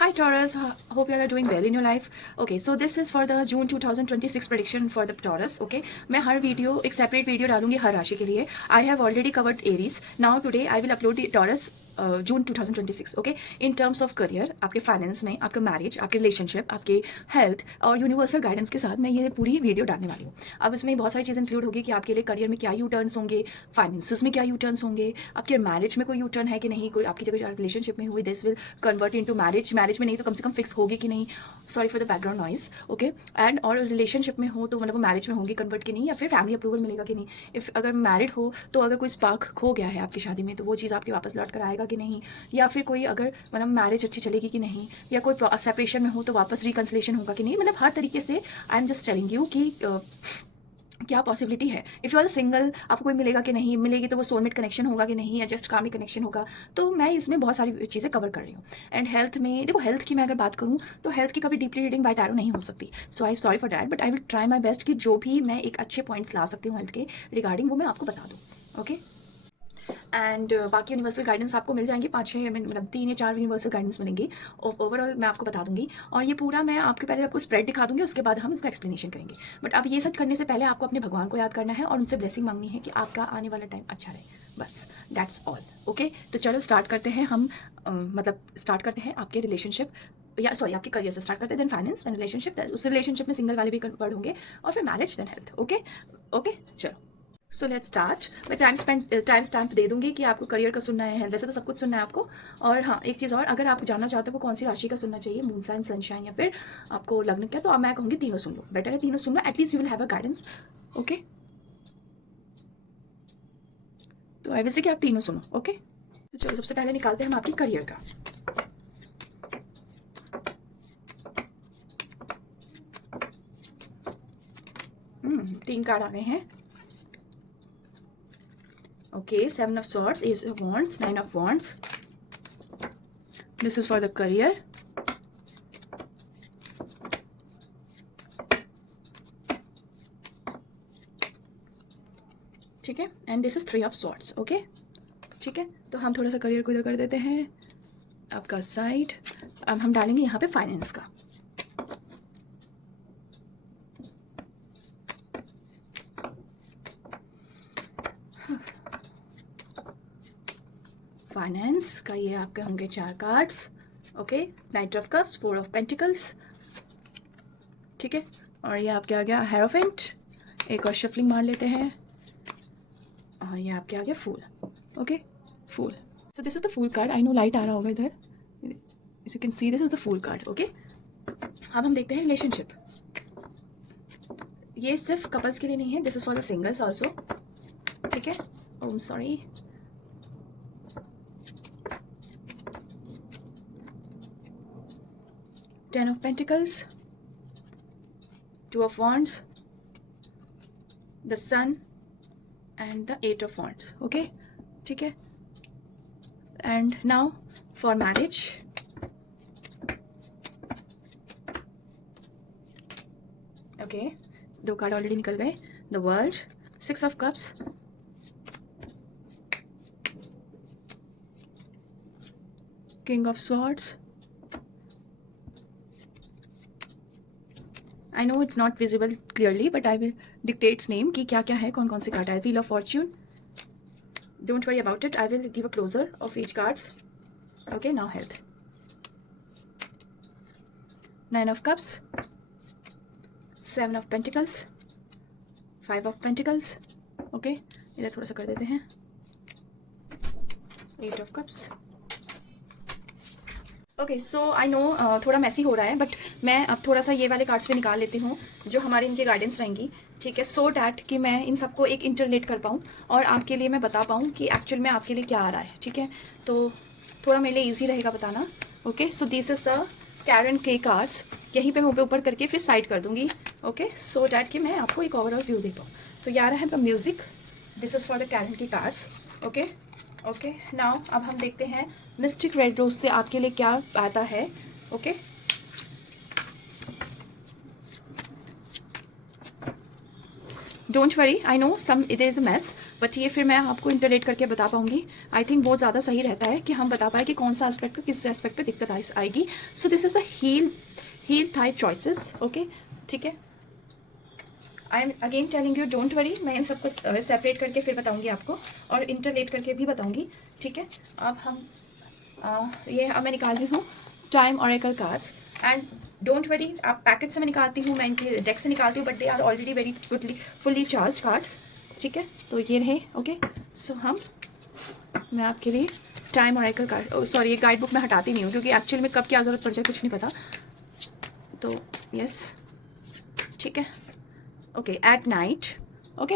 Hi Taurus, hope you are doing well in your life. Okay, so this is for the June 2026 prediction for the Taurus. Okay, मैं हर video एक separate video डालूंगी हर राशि के लिए. I have already covered Aries. Now today I will upload the Taurus June 2026. Okay, in terms of career, आपके finance में, आपका marriage, आपके रिलेशनशिप, आपके हेल्थ और यूनिवर्सल गाइडेंस के साथ मैं ये पूरी वीडियो डालने वाली हूँ. अब इसमें बहुत सारी चीज़ें इंक्लूड होगी कि आपके लिए करियर में क्या यू टर्न्स होंगे, फाइनेंसिस में क्या यू टर्न्स होंगे, आपके मैरिज में कोई यू टर्न है कि नहीं, कोई आपकी जगह रिलेशनशिप में हुई this will convert into marriage, marriage में नहीं तो कम से कम फिक्स होगी कि नहीं. Sorry for the background noise. Okay, and और रिलेशनशिप में हो तो मतलब वो मैरिज में होंगी कन्वर्ट कि नहीं, या फिर फैमिली अप्रूवल मिलेगा कि नहीं. इफ़ अगर मैरिड हो तो अगर कोई स्पार्क खो गया है आपकी शादी में तो वो चीज़ आपके वापस लौट कर आएगा कि नहीं, या फिर कोई अगर मतलब मैरिज अच्छी चलेगी कि नहीं, या कोई सेपरेशन में हो तो वापस रिकन्सिलेशन होगा कि नहीं. मतलब हर तरीके से I am just telling you कि क्या पॉसिबिलिटी है. इफ़ यू आर सिंगल, आपको कोई मिलेगा कि नहीं, मिलेगी तो वो सोलमेट कनेक्शन होगा कि नहीं, या जस्ट कामी कनेक्शन होगा. तो मैं इसमें बहुत सारी चीज़ें कवर कर रही हूँ. एंड हेल्थ में देखो, हेल्थ की मैं अगर बात करूँ तो हेल्थ की कभी डीपली रीडिंग बाय टैरो नहीं हो सकती. So I sorry for that, but I will try my best कि जो भी मैं एक अच्छे पॉइंट्स ला सकती हूँ हेल्थ के रिगार्डिंग वो मैं आपको बता दूँ. ओके, एंड बाकी यूनिवर्सल गाइडेंस आपको मिल जाएंगे 5-6 मतलब 3 या 4 यूनिवर्सल गाइडेंस मिलेंगी. ओवरऑल मैं आपको बता दूंगी, और ये पूरा मैं आपके पहले आपको स्प्रेड दिखा दूंगी, उसके बाद हम इसका एक्सप्लेनेशन करेंगे. बट अब ये सब करने से पहले आपको अपने भगवान को याद करना है और उनसे ब्लेसिंग मांगनी है कि आपका आने वाला टाइम अच्छा रहे. बस दैट्स ऑल. ओके, तो चलो स्टार्ट करते हैं हम. मतलब स्टार्ट करते हैं आपके रिलेशनशिप या सॉरी आपके करियर से स्टार्ट करते हैं, देन फाइनेंस, देन रिलेशनशिप, उस रिलेशनशिप में सिंगल वाले भी कन्वर्ट होंगे, और फिर marriage, then health. Okay okay, चलो. So let's start. मैं टाइम स्टैम्प दे दूंगी कि आपको करियर का सुनना है, वैसे तो सब कुछ सुनना है आपको. और हाँ, एक चीज़ और, अगर आप जानना चाहते हो कौन सी राशि का सुनना चाहिए, मून साइन, सनशाइन या फिर आपको लग्न क्या, तो मैं कहूँगी तीनों सुन लो. बेटर है तीनों सुन लो, at least you will have a guidance. Okay, तो आई विल से कि आप तीनों सुनो. ओके, तो चलो सबसे पहले निकालते हैं हम आपकी करियर का. तीन कार्ड आने हैं. Okay, 7 of Swords, Ace of Wands, 9 of Wands. This is for the career. ठीक है, and this is 3 of Swords. Okay, ठीक है, तो हम थोड़ा सा करियर को इधर कर देते हैं, आपका साइड. अब हम डालेंगे यहाँ पे फाइनेंस का. फाइनेंस का ये आपके होंगे 4 cards. Okay, night of cups, 4 of pentacles. ठीक है, और ये आपके आ गया हेरोफेंट. एक और शफलिंग मार लेते हैं, और ये आपके आ गया fool. Okay, fool. So this is the fool card. I know light आ रहा होगा इधर, you can see this is the fool card. Okay, अब हम देखते हैं रिलेशनशिप. ये सिर्फ कपल्स के लिए नहीं है, this is for the singles also. ठीक है, ओम sorry. Ten of Pentacles, 2 of Wands, the Sun and the 8 of Wands. Okay, ठीक है. And now for marriage. Okay, 2 card already निकल गए. The World, 6 of Cups, King of Swords. I know it's not visible clearly, but I will dictate name कि क्या क्या है, कौन कौन से कार्ड है. Wheel of Fortune. Don't worry about it. I will give a closer of each cards. Okay, now health. 9 of Cups, 7 of Pentacles, 5 of Pentacles. Okay, इधर थोड़ा सा कर देते हैं. 8 of Cups. Okay, so I know थोड़ा मैसी हो रहा है, बट मैं अब थोड़ा सा ये वाले कार्ड्स पे निकाल लेती हूँ जो हमारे इनके गाइडेंस रहेंगी. ठीक है, सो डैट कि मैं इन सबको एक इंटरलेट कर पाऊँ और आपके लिए मैं बता पाऊँ कि एक्चुअल में आपके लिए क्या आ रहा है. ठीक है, तो थोड़ा मेरे लिए ईजी रहेगा बताना. Okay, so this is the कैरन के कार्ड्स. यहीं पे मैं ऊपर करके फिर साइड कर दूँगी. ओके, सो डैट कि मैं आपको एक ओवरऑल व्यू दे पाऊँ. तो ये आ रहा है music. This is for the कैरन के कार्ड्स. ओके ओके, नाउ अब हम देखते हैं मिस्टिक रेड रोज से आपके लिए क्या आता है. Okay, don't worry, I know some it is a mess, but ये फिर मैं आपको इंटरलेट करके बता पाऊंगी। आई थिंक बहुत ज़्यादा सही रहता है कि हम बता पाए कि कौन सा एस्पेक्ट पे किस एस्पेक्ट पे दिक्कत आएगी। So this is the healthy choices. Okay, ठीक है। I am again telling you, don't worry, मैं इन सबको सेपरेट करके फिर बताऊंगी आपको और इंटरलेट करके भी बताऊंगी, ठीक है। अब हम ये अब मैं निकाल रही हूँ time oracle cards and don't worry, आप पैकेट से मैं निकालती हूँ, मैं इनके डेक से निकालती हूँ, but they are already very goodly fully charge cards, ठीक है। तो ये रहे, ओके। सो मैं आपके लिए टाइम ऑरेकल कार्ड, सॉरी ये गाइड बुक मैं हटाती नहीं हूँ क्योंकि एक्चुअली में कब क्या ज़रूरत पड़ जाए कुछ नहीं पता। तो यस, ठीक है, ओके। At night, okay.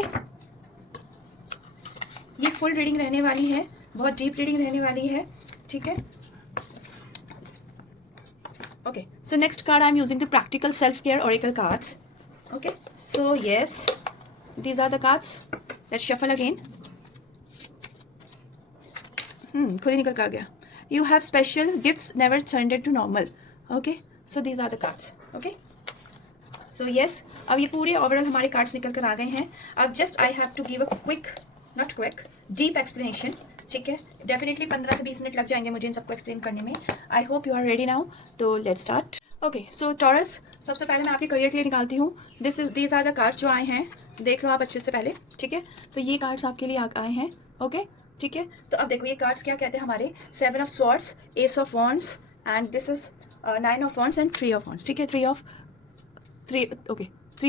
ये फुल रीडिंग रहने वाली है, बहुत डीप रीडिंग रहने वाली है, ठीक है। Okay, so next card I'm using the practical self-care oracle cards. Okay, so yes, these are the cards. Let's shuffle again. खुद ही निकल कर गया. You have special gifts never surrendered to normal. Okay, so these are the cards. Okay, so yes, अब ये पूरे overall हमारे cards निकल कर आ गए हैं. अब just I have to give a quick, not quick, deep explanation, ठीक है। डेफिनेटली 15 से 20 मिनट लग जाएंगे मुझे इन सबको एक्सप्लेन करने में. I hope you are ready now, तो let's start. Okay, so Taurus, सबसे पहले मैं आपके करियर के लिए निकालती हूँ. दीज आर द कार्ड्स जो आए हैं, देख लो आप अच्छे से पहले, ठीक है। तो ये कार्ड्स आपके लिए आए हैं, ओके, ठीक है। तो अब देखो ये कार्ड्स क्या कहते हैं हमारे, 7 of swords, S of wands and this is 9 of wands and 3 of wands, ठीक है। 3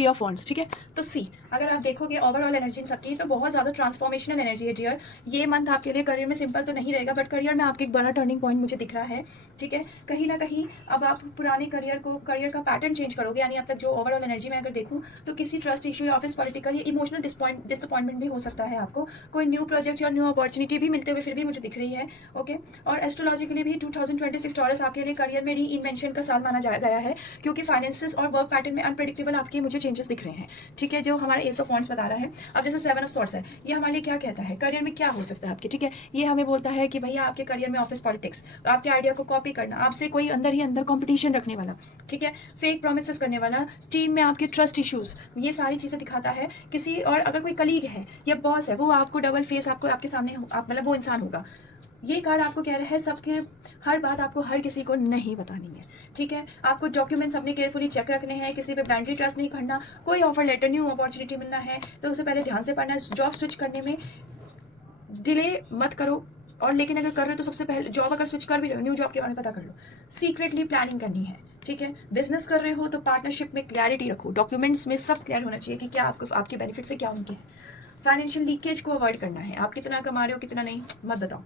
ऑफ वॉन्ड्स, ठीक है। तो सी, अगर आप देखोगे ओवरऑल एनर्जी इन सबकी, तो बहुत ज़्यादा ट्रांसफॉर्मेशनल एनर्जी है डियर. ये मंथ आपके लिए करियर में सिंपल तो नहीं रहेगा, बट करियर में आपके एक बड़ा टर्निंग पॉइंट मुझे दिख रहा है, ठीक है। कहीं ना कहीं अब आप पुराने करियर का पैटर्न चेंज करोगे, यानी अब तक जो ओवरऑल एनर्जी में अगर देखूँ तो किसी ट्रस्ट इशू या ऑफिस पॉलिटिकल या इमोशनल डिसअपॉइंटमेंट भी हो सकता है आपको. कोई न्यू प्रोजेक्ट या न्यू अपॉर्चुनिटी भी मिलते हुए फिर भी मुझे दिख रही है, ओके। और एस्ट्रोलॉजिकली भी 2026 टॉरस आपके लिए करियर में री इन्वेंशन का साल माना गया है, क्योंकि फाइनेंसेस और वर्क पैटर्न में अनप्रेडिक्टेबल आपके मुझे चेंजेस दिख रहे हैं, ठीक है, जो हमारा एस ऑफ वॉन्ड्स बता रहा है. अब जैसे 7 ऑफ स्वॉर्ड्स है, ये हमारे लिए क्या कहता है, करियर में क्या हो सकता है आपके, ठीक है। ये हमें बोलता है कि भैया आपके करियर में ऑफिस पॉलिटिक्स, आपके आइडिया को कॉपी करना, आपसे कोई अंदर ही अंदर कंपटीशन रखने वाला, ठीक है, फेक प्रोमिसेस करने वाला, टीम में आपके ट्रस्ट इश्यूज, ये सारी चीज़ें दिखाता है. किसी और अगर कोई कलीग है या बॉस है, वो आपको डबल फेस आपके सामने मतलब वो इंसान होगा. ये कार्ड आपको कह रहा है सबके हर बात आपको हर किसी को नहीं बतानी है, ठीक है। आपको डॉक्यूमेंट्स अपने केयरफुली चेक रखने हैं, किसी पे ब्लाइंडली ट्रस्ट नहीं करना. कोई ऑफर लेटर, न्यू अपॉर्चुनिटी मिलना है तो उसे पहले ध्यान से पढ़ना है. जॉब स्विच करने में डिले मत करो, और लेकिन अगर कर रहे हो तो सबसे पहले जॉब अगर स्विच कर भी रहे हो, न्यू जॉब के बारे में पता कर लो. सीक्रेटली प्लानिंग करनी है, ठीक है. बिजनेस कर रहे हो तो पार्टनरशिप में क्लैरिटी रखो, डॉक्यूमेंट्स में सब क्लियर होना चाहिए कि क्या आपको आपके बेनिफिट से क्या उनके हैं. फाइनेंशियल लीकेज को अवॉइड करना है, आप कितना कमा रहे हो कितना नहीं मत बताओ.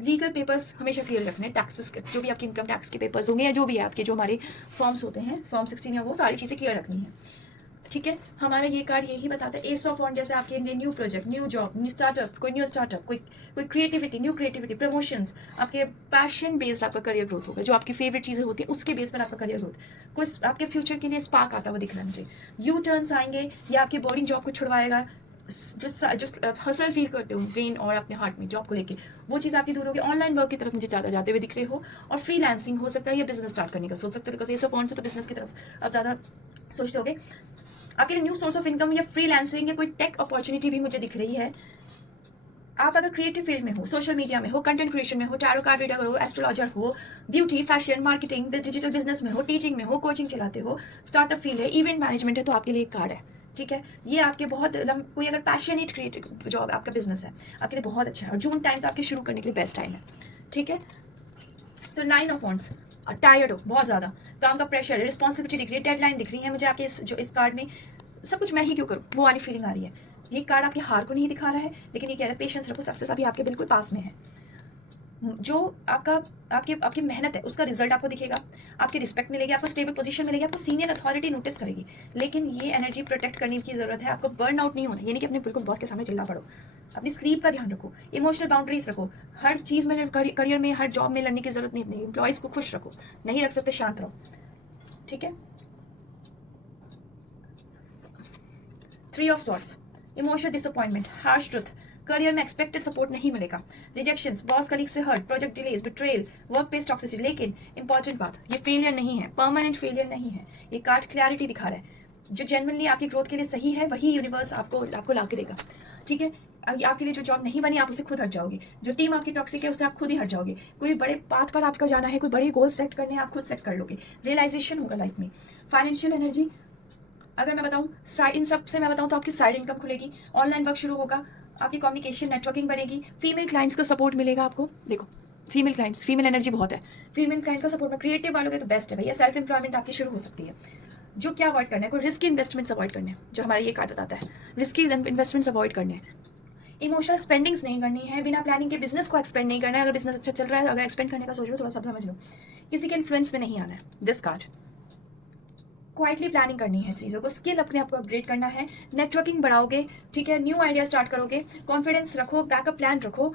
लीगल पेपर्स हमेशा क्लियर रखने, टैक्सेस के जो भी आपके इनकम टैक्स के पेपर्स होंगे या जो भी है आपके जो हमारे फॉर्म्स होते हैं, फॉर्म 16 या वो सारी चीज़ें क्लियर रखनी है, ठीक है. हमारा ये कार्ड यही बताता है, एस ऑफ वॉन्ड, जैसे आपके new project, new job, new startup, कोई क्रिएटिविटी, न्यू क्रिएटिविटी, प्रमोशंस, आपके पैशन बेस्ड आपका करियर ग्रोथ होगा, जो आपकी फेवरेट चीज़ें होती हैं उसके बेस पर आपका करियर ग्रोथ, कोई आपके फ्यूचर के लिए स्पार्क आता हुआ दिख रहा है मुझे. यू टर्न्स आएंगे या आपके बोरिंग जॉब को छुड़वाएगा. जो हसल फील करते हो ब्रेन और अपने हार्ट में जॉब को लेके, वो चीज़ आपकी दूर होगी. ऑनलाइन वर्क की तरफ मुझे ज़्यादा जाते हुए दिख रहे हो, और फ्रीलांसिंग हो सकता है या बिजनेस स्टार्ट करने का सोच सकते हो, बिकॉज ये सब फोन से तो बिजनेस की तरफ आप ज़्यादा सोचते होगे. आपके लिए न्यू सोर्स ऑफ इनकम या फ्रीलांसिंग या कोई टेक अपॉर्चुनिटी भी मुझे दिख रही है. आप अगर क्रिएटिव फील्ड में हो, सोशल मीडिया में हो, कंटेंट क्रिएशन में हो, टैरो कार्ड रीडर हो, एस्ट्रोलॉजर हो, beauty, fashion, marketing, digital business में हो, टीचिंग में हो, कोचिंग चलाते हो, स्टार्टअप फील्ड है, इवेंट मैनेजमेंट है, तो आपके लिए एक कार्ड है, ठीक है. ये आपके बहुत कोई अगर पैशनेट क्रिएटिव जॉब आपका बिजनेस है, आपके लिए बहुत अच्छा है. और जून टाइम तो आपके शुरू करने के लिए बेस्ट टाइम है, ठीक है. तो 9 ऑफ वॉन्ड्स, टायर्ड हो बहुत ज़्यादा, काम का प्रेशर, रिस्पॉन्सिबिलिटी दिख रही है, डेडलाइन दिख रही है मुझे आपके इस कार्ड में. सब कुछ मैं ही क्यों करूँ, वो वाली फीलिंग आ रही है. ये कार्ड आपके हार को नहीं दिखा रहा है, लेकिन ये कह रहा है पेशेंस रखो, सक्सेस अभी आपके बिल्कुल पास में है. जो आपकी मेहनत है उसका रिजल्ट आपको दिखेगा, आपकी रिस्पेक्ट मिलेगी, आपको स्टेबल पोजीशन मिलेगी, आपको सीनियर अथॉरिटी नोटिस करेगी. लेकिन ये एनर्जी प्रोटेक्ट करने की जरूरत है, आपको बर्न आउट नहीं होना, यानी कि अपने बिल्कुल बॉस के सामने चिल्ला पड़ो. अपनी स्लीप का ध्यान रखो, इमोशनल बाउंड्रीज रखो. हर चीज़ में करियर में हर जॉब में लड़ने की जरूरत नहीं. अपने एम्प्लॉयज़ को खुश रखो, नहीं रख सकते शांत रहो, ठीक है. 3 of swords, emotional disappointment, harsh truth, career में एक्सपेक्टेड सपोर्ट नहीं मिलेगा, रिजेक्शंस, बॉस कलीग से hurt, project delays, betrayal, work place toxicity. लेकिन इंपॉर्टेंट बात, ये फेलियर नहीं है, परमानेंट फेलियर नहीं है. ये कार्ड क्लैरिटी दिखा रहा है, जो जेन्युइनली आपकी ग्रोथ के लिए सही है वही यूनिवर्स आपको ला के देगा, ठीक है. आपके लिए जो जॉब नहीं बनी आप उससे खुद हट जाओगे, जो टीम आपकी टॉक्सिक है उससे आप खुद ही हट जाओगे, कोई बड़े पाथ पर आपका जाना है, कोई बड़े गोल सेट करने हैं आप खुद सेट कर लोगे, रियलाइजेशन होगा लाइफ में। फाइनेंशियल एनर्जी अगर मैं बताऊं, इन सब से मैं बताऊं तो आपकी साइड इनकम खुलेगी, ऑनलाइन वर्क शुरू होगा, आपकी कम्युनिकेशन नेटवर्किंग बनेगी, फीमेल क्लाइंट्स का सपोर्ट मिलेगा आपको। देखो फीमेल क्लाइंट्स, फीमेल एनर्जी बहुत है, फीमेल क्लाइंट का सपोर्ट में क्रिएटिव वालों के तो बेस्ट है भैया। सेल्फ एम्प्लॉयमेंट आपकी शुरू हो सकती है। जो क्या अवॉइड करना है, कोई रिस्की इन्वेस्टमेंट्स अवॉइड करने हैं, जो हमारा ये कार्ड बताता है, रिस्की इन्वेस्टमेंट्स अवॉइड करने हैं, इमोशनल स्पेंडिंग्स नहीं करनी है, बिना प्लानिंग के बिजनेस को एक्सपेंड नहीं करना है। अगर बिजनेस अच्छा चल रहा है, अगर एक्सपेंड करने का सोच रहे हो, थोड़ा सा समझ लो, किसी के इन्फ्लुएंस में नहीं आना है। दिस कार्ड क्वाइटली प्लानिंग करनी है चीज़ों को, स्किल अपने आप को अपग्रेड करना है, नेटवर्किंग बढ़ाओगे, ठीक है, न्यू आइडिया स्टार्ट करोगे, कॉन्फिडेंस रखो, बैकअप प्लान रखो,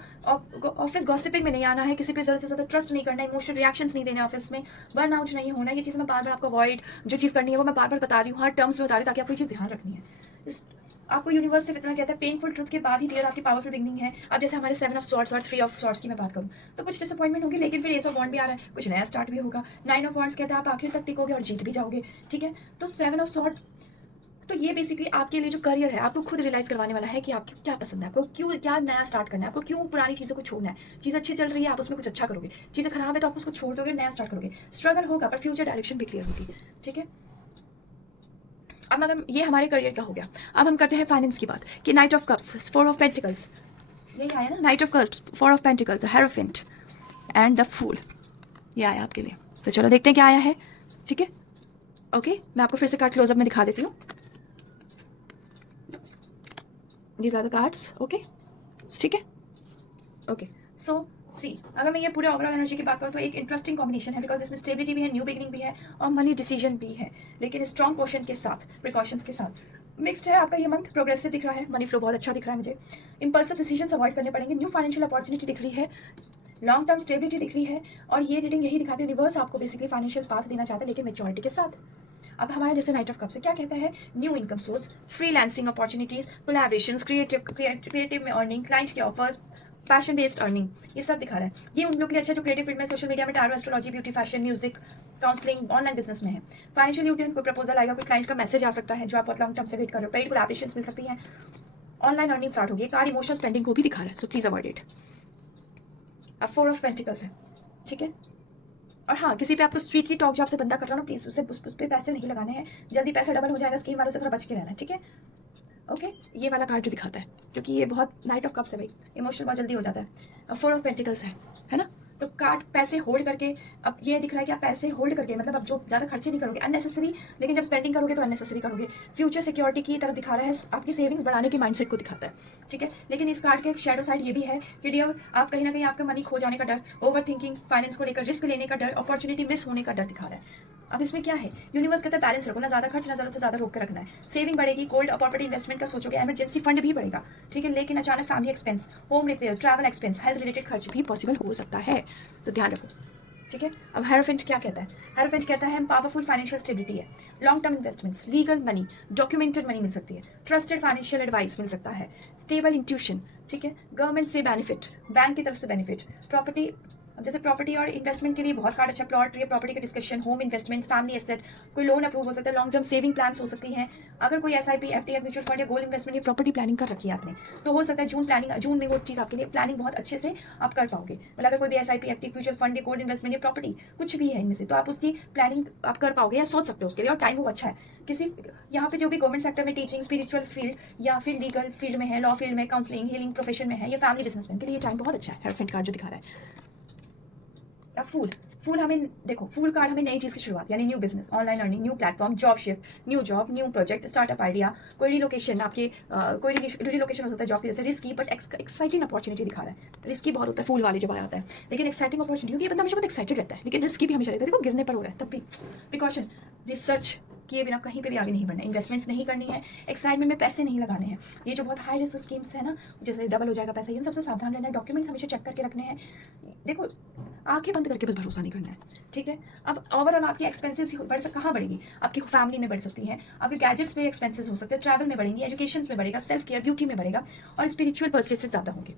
ऑफिस गॉसिपिंग में नहीं आना है, किसी पे ज़्यादा से ज़्यादा ट्रस्ट नहीं करना, इमोशनल रिएक्शंस नहीं देने ऑफिस में, बर्न आउट नहीं होना। ये चीज़ मैं बार बार आपको अवॉइड, जो चीज़ करनी है वो मैं बार बार बता रही हूँ, हर टर्म्स में बता रही हूँ, ताकि आपको ये चीज़ ध्यान रखनी है। आपको यूनिवर्स से इतना कहता है, पेनफुल ट्रुथ के बाद ही क्लियर आपकी पावरफुल बिगनिंग है। अब जैसे हमारे 7 ऑफ सॉर्ड्स और 3 ऑफ सॉर्ड्स की मैं बात करूँ तो कुछ डिसअपॉइंटमेंट होगी, लेकिन फिर एस ऑफ वॉन्ड भी आ रहा है, कुछ नया स्टार्ट भी होगा। 9 ऑफ वॉन्ड्स कहता है आप आखिर तक टिकोगे और जीत भी जाओगे, ठीक है। तो 7 ऑफ सॉर्ड, तो ये बेसिकली आपके लिए जो करियर है आपको खुद रियलाइज करवाने वाला है कि आपको क्या पसंद है, आपको क्यों क्या नया स्टार्ट करना है, आपको क्यों पुरानी चीज़ों को छोड़ना है। चीज़ अच्छी चल रही है आप उसमें कुछ अच्छा करोगे, चीज़ें खराब है तो आप उसको छोड़ दोगे, नया स्टार्ट करोगे। स्ट्रगल होगा पर फ्यूचर डायरेक्शन भी क्लियर होगी, ठीक है। अब अगर ये हमारे करियर का हो गया, अब हम करते हैं फाइनेंस की बात कि knight of cups, 4 of pentacles, यही आया ना, knight of cups, 4 of pentacles, the hierophant and the fool, ये आया आपके लिए। तो चलो देखते हैं क्या आया है, ठीक है। ओके, मैं आपको फिर से कार्ड क्लोजअप में दिखा देती हूँ। These are the cards, okay, ठीक है। ओके, सो सी, अगर मैं ये पूरे ओवरऑल एनर्जी की बात करूँ तो एक इंटरेस्टिंग कॉम्बिनेशन है, बिकॉज इसमें स्टेबिलिटी भी है, न्यू बिगिनिंग भी है और मनी डिसीजन भी है, लेकिन स्ट्रॉन्ग पोर्शन के साथ, प्रिकॉशंस के साथ मिक्स्ड है। आपका ये मंथ प्रोग्रेसिव दिख रहा है, मनी फ्लो बहुत अच्छा दिख रहा है मुझे, इंपल्सिव डिसीजंस अवॉइड करने पड़ेंगे, न्यू फाइनेंशियल अपॉर्चुनिटी दिख रही है, लॉन्ग टर्म स्टेबिलिटी दिख रही है। और ये रीडिंग यही दिखाती है, यूनिवर्स आपको बेसिकली फाइनेंशियल पाथ देना चाहता है, लेकिन मेच्योरिटी के साथ। अब हमारा जैसे नाइट ऑफ कप से क्या कहता है, new income source, freelancing opportunities, collaborations, creative में अर्निंग, क्लाइंट के ऑफर्स, पैशन बेस्ड अर्निंग, ये सब दिखा रहा है। ये उन लोग के लिए अच्छा जो क्रिएटिव फील्ड में, सोशल मीडिया में, tarot, astrology, beauty, fashion, music, counselling, online business में है। फाइनेंशियल यूटियन, कोई प्रपोजल आएगा, कोई क्लाइंट का मैसेज आ सकता है जो आप बहुत लॉन्ग टर्म से वेट कर रहे हो, पेड कोलैबोरेशंस मिल सकती है, ऑनलाइन अर्निंग स्टार्ट होगी। कार्ड इमोशनल स्पेंडिंग को भी दिखा रहा है, सो प्लीज अवॉइड इट। अब 4 ऑफ पेंटिकल्स है, ठीक है। और हाँ, किसी पे आपको स्वीटली टॉक जो आपसे बंदा कर रहा हो ना, प्लीज उस पे पैसे नहीं लगाने हैं, जल्दी पैसा डबल हो जाएगा, स्कीम वालों से थोड़ा बच के रहना है, ठीक है। ओके, ये वाला कार्ड जो दिखाता है, क्योंकि ये बहुत नाइट ऑफ कप्स है भाई, इमोशनल बहुत जल्दी हो जाता है। अब 4 ऑफ पेंटिकल्स है ना, तो कार्ड पैसे होल्ड करके, अब ये दिख रहा है कि आप पैसे होल्ड करके, मतलब अब जो ज़्यादा खर्चे नहीं करोगे अननेसेसरी, लेकिन जब स्पेंडिंग करोगे तो अननेसेसरी करोगे। फ्यूचर सिक्योरिटी की तरफ दिखा रहा है, आपकी सेविंग्स बढ़ाने के माइंडसेट को दिखाता है, ठीक है। लेकिन इस कार्ड के शैडो साइड ये भी है कि डियर, आप कहीं ना कहीं आपका मनी खो जाने का डर, ओवर थिंकिंग, फाइनेंस को लेकर रिस्क लेने का डर, अपॉर्चुनिटी मिस होने का डर दिखा रहा है। अब इसमें क्या है, यूनिवर्स कहता है बैलेंस रखो, ना ज़्यादा खर्च ना ज़रूरत से ज़्यादा रोक के रखना है। सेविंग बढ़ेगी, गोल्ड और प्रॉपर्टी इन्वेस्टमेंट का सोचोगे, एमरजेंसी फंड भी बढ़ेगा, ठीक है। लेकिन अचानक family expense, home repair, travel expense, health related खर्च भी पॉसिबल हो सकता है, तो ध्यान रखो, ठीक है। अब हेरोफेंट क्या कहता है, हेरोफेंट कहता है पावरफुल फाइनेंशियल स्टेबिलिटी है, long term investments, legal money, documented money मिल सकती है, ट्रस्टेड फाइनेंशियल एडवाइस मिल सकता है, स्टेबल इंट्यूशन, ठीक है, गवर्नमेंट से बेनिफिट, बैंक की तरफ से बेनिफिट, प्रॉपर्टी, जैसे प्रॉपर्टी और इन्वेस्टमेंट के लिए बहुत कार्ड अच्छा, प्लॉट, प्रॉपर्टी का discussion, home investment, family asset, कोई लोन अप्रूव हो सकता है, लॉन्ग टर्म सेविंग प्लान्स हो सकती हैं। अगर कोई एसआईपी, एफडी, म्यूचुअल फंड या गोल्ड इन्वेस्टमेंट या प्रॉपर्टी प्लानिंग कर रखी है आपने, तो हो सकता है जून में वो चीज़ आपके लिए प्लानिंग बहुत अच्छे से आप कर पाओगे। मतलब अगर कोई भी एसआईपी, एफडी, म्यूचुअल फंड या गोल्ड इन्वेस्टमेंट या प्रॉपर्टी कुछ भी है इनमें से, तो आप उसकी प्लानिंग आप कर पाओगे या सोच सकते हो उसके लिए, और टाइम वो अच्छा है। किसी यहाँ पे जो भी गवर्नमेंट सेक्टर में टीचिंग, स्पिरिचुअल फील्ड या फिर लीगल फील्ड में है, लॉ फील्ड में, काउंसलिंग, हीलिंग प्रोफेशन में है, या फैमिली बिजनेसमैन के लिए टाइम बहुत अच्छा है। हेरोफेंट कार्ड जो दिखा रहा है, फूल हमें देखो, फूल कार्ड हमें नई चीज़ की शुरुआत, यानी new business, online earning, new platform, job shift, new project, startup idea, कोई रिलोकेशन, आपके कोई रिलोकेशन हो सकता है जॉब की, जैसे रिस्की बट एक्साइटिंग अपॉर्चुनिटी दिखा रहा है। रिस्की बहुत होता है फूल वाले जब आता है, लेकिन एक्साइटिंग अपॉर्चुनिटी, क्योंकि ये बंदा हमेशा बहुत एक्साइटेड रहता है, लेकिन रिस्की भी हमेशा रहता है। देखो गिरने पर हो रहा है तब भी प्रिकॉशन, रिसर्च किए बिना कहीं पे भी आगे नहीं बढ़ना है, इन्वेस्टमेंट्स नहीं करनी है, एक्साइटमेंट में पैसे नहीं लगाने हैं। ये जो बहुत हाई रिस्क स्कीम्स है ना, जैसे डबल हो जाएगा पैसा, इन सबसे सावधान रहना है। डॉक्यूमेंट्स हमेशा चेक करके रखने हैं। देखो आंखें बंद करके बस भरोसा नहीं करना है, ठीक है। अब ओवरऑल आपकी एक्सपेंसेस कहाँ बढ़ेगी, आपकी फैमिली में बढ़ सकती है, आपके गैजेट्स पे एक्सपेंसेस हो सकते हैं, ट्रैवल में बढ़ेंगी, एजुकेशन में बढ़ेगा, सेल्फ केयर, ब्यूटी में बढ़ेगा, और स्पिरिचुअल परचेसेस ज़्यादा होंगे।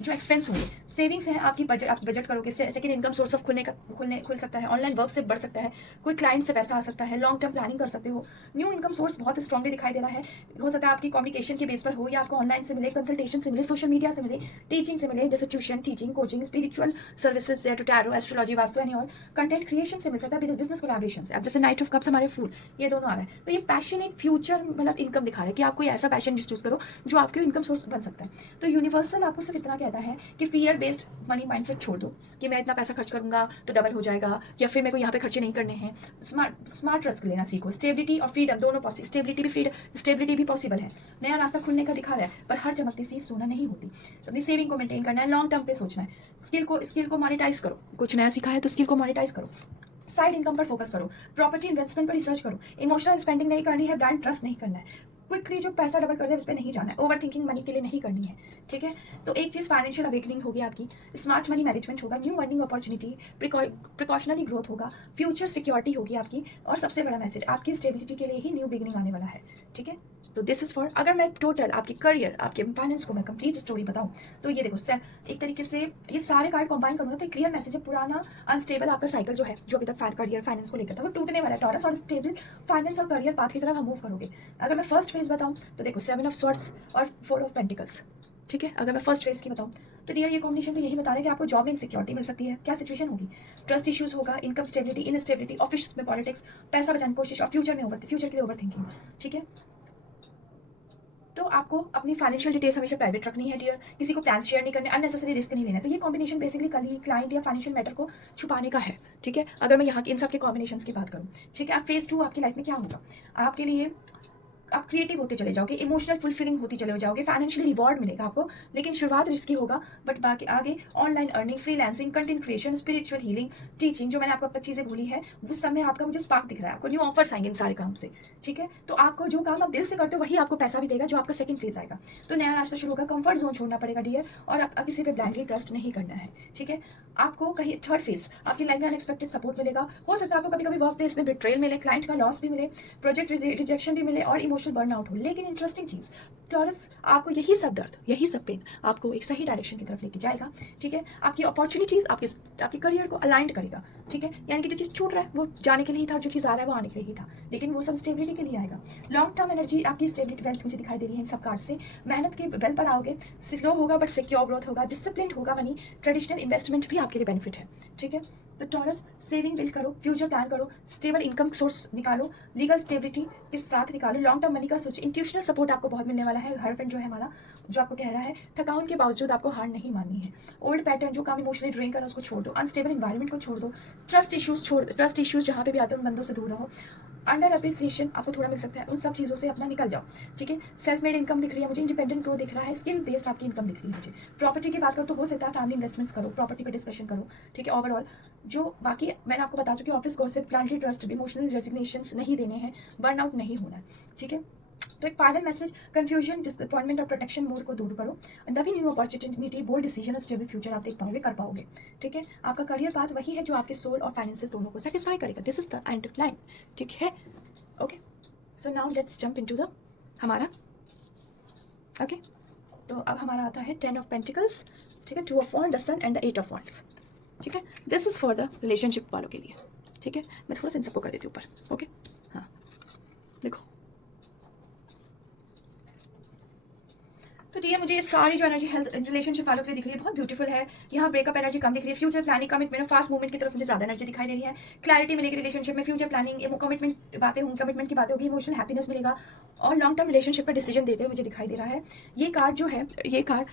जो एक्सपेंस होंगे, सेविंग्स हैं आपकी, बजट आप बजट करोगे, सेकंड इनकम सोर्स ऑफ खुल सकता है, ऑनलाइन वर्क से बढ़ सकता है, कोई क्लाइंट से पैसा आ सकता है, लॉन्ग टर्म प्लानिंग कर सकते हो, न्यू इनकम सोर्स बहुत स्ट्रांगली दिखाई दे रहा है। हो सकता है आपकी कम्युनिकेशन के बेस पर हो, या आपको ऑनलाइन से मिले, कंसल्टेशन से मिले, सोशल मीडिया से मिले, टीचिंग से मिले, जैसे tuition, teaching, coaching, spiritual services या टैरो, एस्ट्रोलॉजी, वास्तु एनी और कंटेंट क्रिएशन से मिल सकता है, बिजनेस कोलैबोरेशन से। अब जैसे नाइट ऑफ कप्स हमारे फूल, ये दोनों आ रहा है, तो ये पैशन एक फ्यूचर मतलब इनकम दिखा रहा है कि आप कोई ऐसा पैशन चूज करो जो आपके इनकम सोर्स बन सकता है। तो यूनिवर्सल आपको सिर्फ इतना कहता है कि फियर बेस्ड मनी माइंडसेट छोड़ दो कि मैं इतना पैसा खर्च करूंगा तो डबल हो जाएगा, या फिर मेरे को यहाँ पे खर्चे नहीं करने हैं। स्मार्ट रिस्क लेना सीखो। स्टेबिलिटी और फ्रीडम दोनों पॉसिबल, स्टेबिलिटी भी पॉसिबल है, नया रास्ता खुलने का दिखा रहा है, पर हर चमकती सी सोना नहीं होती। तो अपनी सेविंग को मेंटेन करना है, लॉन्ग टर्म पे सोचना है, स्किल को मॉनिटाइज करो, कुछ नया सीखा है तो स्किल को मॉनिटाइज करो, साइड इनकम पर फोकस करो, प्रॉपर्टी इन्वेस्टमेंट पर रिसर्च करो, इमोशनल स्पेंडिंग नहीं करनी है, ब्रांड ट्रस्ट नहीं करना है, क्विकली जो पैसा डबल कर दे उस पर नहीं जाना है, ओवर थिंकिंग मनी के लिए नहीं करनी है, ठीक है। तो एक चीज़ फाइनेंशियल अवेकनिंग होगी आपकी, स्मार्ट मनी मैनेजमेंट होगा, new earning opportunity, precautionary growth होगा, फ्यूचर सिक्योरिटी होगी आपकी, और सबसे बड़ा मैसेज आपकी स्टेबिलिटी के लिए ही न्यू बिगिनिंग आने वाला है, ठीक है। तो दिस इज फॉर, अगर मैं टोटल आपकी करियर, आपके फाइनेंस को मैं कंप्लीट स्टोरी बताऊं तो ये देखो एक तरीके से ये सारे कार्ड कंबाइन करूंगा तो एक क्लियर मैसेज है। पुराना अनस्टेबल आपका साइकिल जो है, जो अभी तक करियर फाइनेंस को लेकर था, वो टूटने वाला है। टॉरस और स्टेबल फाइनेंस और करियर पाथ की तरफ हम मूव करोगे। अगर मैं फर्स्ट फेज बताऊं तो देखो 7 ऑफ स्वॉर्ड्स और 4 ऑफ पेंटिकल्स, ठीक है। अगर मैं फर्स्ट फेज की बताऊं तो डियर ये कॉम्बिनेशन तो यही बता रहा है कि आपको जॉब में इनसिक्योरिटी मिल सकती है। क्या सिचुएशन होगी? ट्रस्ट इश्यूज होगा, इनकम स्टेबिलिटी, इनस्टेबिलिटी, ऑफिस में पॉलिटिक्स, पैसा बचाने की कोशिश, और फ्यूचर के लिए ओवर थिंकिंग, ठीक है। तो आपको अपनी फाइनेंशियल डिटेल्स हमेशा प्राइवेट रखनी है डियर, किसी को प्लान शेयर नहीं करने, अननेसेसरी रिस्क नहीं लेना। तो ये कॉम्बिनेशन बेसिकली क्लाइंट या फाइनेंशियल मैटर को छुपाने का है, ठीक है। अगर मैं यहाँ के इन सब के कॉम्बिनेशन की बात करूँ, ठीक है। अब फेज 2 आपकी लाइफ में क्या होगा? आपके लिए आप क्रिएटिव होते चले जाओगे, इमोशनल फुलफिलिंग होती चले जाओगे, फाइनेंशियली रिवॉर्ड मिलेगा आपको, लेकिन शुरुआत रिस्की होगा, बट बाकी आगे online earning, freelancing, content creation, spiritual healing, teaching, जो मैंने आपको अब तक चीजें बोली है, उस समय आपका मुझे स्पार्क दिख रहा है, आपको न्यू ऑफर्स आएंगे इन सारे काम से, ठीक है। तो आपको जो काम आप दिल से करते हो वही आपको पैसा भी देगा, जो आपका सेकंड फेज आएगा। तो नया रास्ता शुरू होगा, कंफर्ट जोन छोड़ना पड़ेगा डियर, और आप किसी पे ब्लाइंडली ट्रस्ट नहीं करना है, ठीक है। आपको कहीं थर्ड फेज आपकी लाइफ में अनएक्सपेक्टेड सपोर्ट मिलेगा। हो सकता है आपको कभी कभी वर्क प्लेस में बिट्रेल मिले, क्लाइंट का लॉस भी मिले, प्रोजेक्ट रिजेक्शन भी मिले, और इमोशनल बर्नआउट हो। लेकिन इंटरेस्टिंग चीज, टॉरस आपको यही सब दर्द, यही सब पेन आपको एक सही डायरेक्शन की तरफ लेके जाएगा, ठीक है। आपकी अपॉर्चुनिटीज आपके करियर को अलाइंड करेगा, ठीक है। यानी कि जो चीज छूट रहा है वो जाने के लिए ही था, जो चीज आ रहा है वो आने के लिए ही था, लेकिन वो सब स्टेबिलिटी के लिए आएगा। लॉन्ग टर्म एनर्जी आपकी स्टेबिलिटी वेल्थ मुझे दिखाई दे रही है इन सब कार्ड से। मेहनत के वेल पर आओगे, स्लो होगा बट सिक्योर ग्रोथ होगा, डिसिप्लिन होगा मनी, ट्रेडिशनल इन्वेस्टमेंट भी आपके लिए बेनिफिट है, ठीक है। तो टॉरस सेविंग बिल्ड करो, फ्यूचर प्लान करो, स्टेबल इनकम सोर्स निकालो, लीगल स्टेबिलिटी के साथ निकालो, लॉन्ग टर्म मनी का सोच, इंट्यूशनल सपोर्ट आपको बहुत मिलने वाला है। हर फ्रेंड जो है हमारा, जो आपको कह रहा है थकान के बावजूद आपको हार नहीं माननी है। ओल्ड पैटर्न जो काम इमोशनली ड्रेन करना उसको छोड़ दो, अनस्टेबल इन्वायरमेंट को छोड़ दो, ट्रस्ट इश्यूज जहाँ पे भी आते हैं उन बंदों से दूर रहो, अंडर अप्रिसिएशन आपको थोड़ा मिल सकता है, उन सब चीज़ों से अपना निकल जाओ, ठीक है। सेल्फ मेड इनकम दिख रही है मुझे, इंडिपेंडेंट ग्रोथ दिख रहा है, स्किल बेस्ड आपकी इनकम दिख रही है मुझे। प्रॉपर्टी की बात करो तो हो सकता है फैमिली इन्वेस्टमेंट्स करो, प्रॉपर्टी पे डिस्कशन करो, ठीक है। ओवरऑल जो बाकी मैंने आपको बता चुकी, office gossip, planetary trust, emotional resignations नहीं देने हैं, बर्नआउट नहीं होना है, ठीक है। तो एक फाइनल मैसेज, कंफ्यूजन, डिसअपॉइंटमेंट और प्रोटेक्शन मोड को दूर करो, तभी न्यू अपॉर्चुनिटी, बोल्ड डिसीजन और स्टेबल फ्यूचर आप देख पाओगे, कर पाओगे, ठीक है। आपका करियर पाथ वही है जो आपके सोल और फाइनेंसेस दोनों को सेटिस्फाई करेगा। This is the end line, ठीक है। Okay, so now let's jump into the हमारा, ओके। तो अब हमारा आता है 10 ऑफ पेंटिकल्स, ठीक है, 2 of wand, the sun and the 8 of wands, ठीक है। This is for the relationship वालों के लिए, ठीक है। मैं थोड़ा सा इन सबको कर देती हूँ ऊपर, ओके। हाँ देखो, तो ये मुझे ये सारी जो एनर्जी हेल्थ रिलेशनशिप वालों के लिए दिख रही है बहुत ब्यूटीफुल है। यहाँ ब्रेकअप एनर्जी कम दिख रही है, future planning, commitment, fast movement की तरफ मुझे ज्यादा एनर्जी दिखाई दे रही है। क्लैरिटी मिलेगी रिलेशनशिप में, फ्यूचर प्लानिंग, कमिटमेंट बातें होंगी, कमिटमेंट की बातें होगी, इमोशनल हैप्पीनेस मिलेगा, और लॉन्ग टर्म रिलेशनशिप पर डिसीजन देते हुए मुझे दिखाई दे रहा है। ये कार्ड जो है, ये कार्ड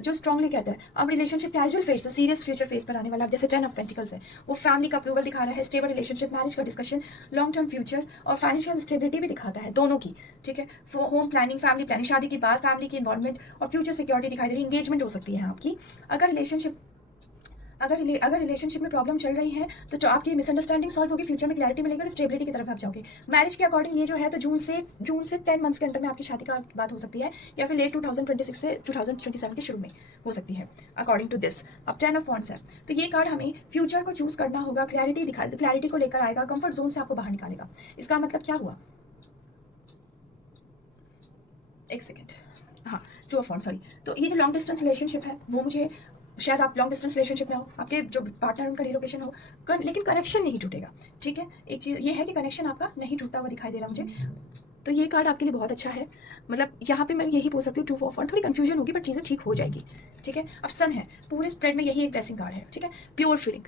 जो स्ट्रांगली कहता है अब रिलेशनशिप कैजुअल फेज से सीरियस फ्यूचर फेज पर आने वाला, जैसे 10 ऑफ पेंटिकल्स है, वो फैमिली का अप्रूवल दिखा रहा है, स्टेबल रिलेशनशिप, मैरिज का डिस्कशन, लॉन्ग टर्म फ्यूचर और फाइनेंशियल स्टेबिलिटी भी दिखाता है दोनों की, ठीक है। होम प्लानिंग, फैमिली प्लानिंग, शादी के बाद फैमिली की इन्वॉल्वमेंट और फ्यूचर सिक्योरिटी दिखाई दे रही है। एंगेजमेंट हो सकती है आपकी। अगर रिलेशनशिप में प्रॉब्लम चल रही है तो आपकी मिसअंडरस्टैंडिंग सॉल्व होगी, फ्यूचर में क्लैरिटी मिलेगी और स्टेबिलिटी की तरफ आप जाओगे। मैरिज के अकॉर्डिंग ये जो है तो जून से 10 मंथ्स के अंदर में आपकी शादी का बात हो सकती है, या फिर लेट 2026 से 2027 के शुरू में हो सकती है, अकॉर्डिंग टू दिस। अब 10 ऑफ वॉन्ड्स है, तो ये कार्ड हमें फ्यूचर को चूज करना होगा, क्लैरिटी को लेकर आएगा, कंफर्ट जोन से आपको बाहर निकालेगा। इसका मतलब क्या हुआ, एक सेकेंड, हाँ, टू ऑफ वॉन्ड्स, सॉरी। तो ये जो लॉन्ग डिस्टेंस रिलेशनशिप है वो मुझे, शायद आप लॉन्ग डिस्टेंस रिलेशनशिप में हो, आपके जो पार्टनर उनका रिलोकेशन हो, लेकिन कनेक्शन नहीं टूटेगा, ठीक है। एक चीज़ ये है कि कनेक्शन आपका नहीं टूटता हुआ दिखाई दे रहा मुझे। तो ये कार्ड आपके लिए बहुत अच्छा है। मतलब यहाँ पे मैं यही बोल सकती हूँ, टू ऑफ वॉन्ड्स, थोड़ी कंफ्यूजन होगी बट चीज़ें ठीक हो जाएगी, ठीक है। अब सन है, पूरे स्प्रेड में यही एक ब्लेसिंग कार्ड है, ठीक है। Pure feeling,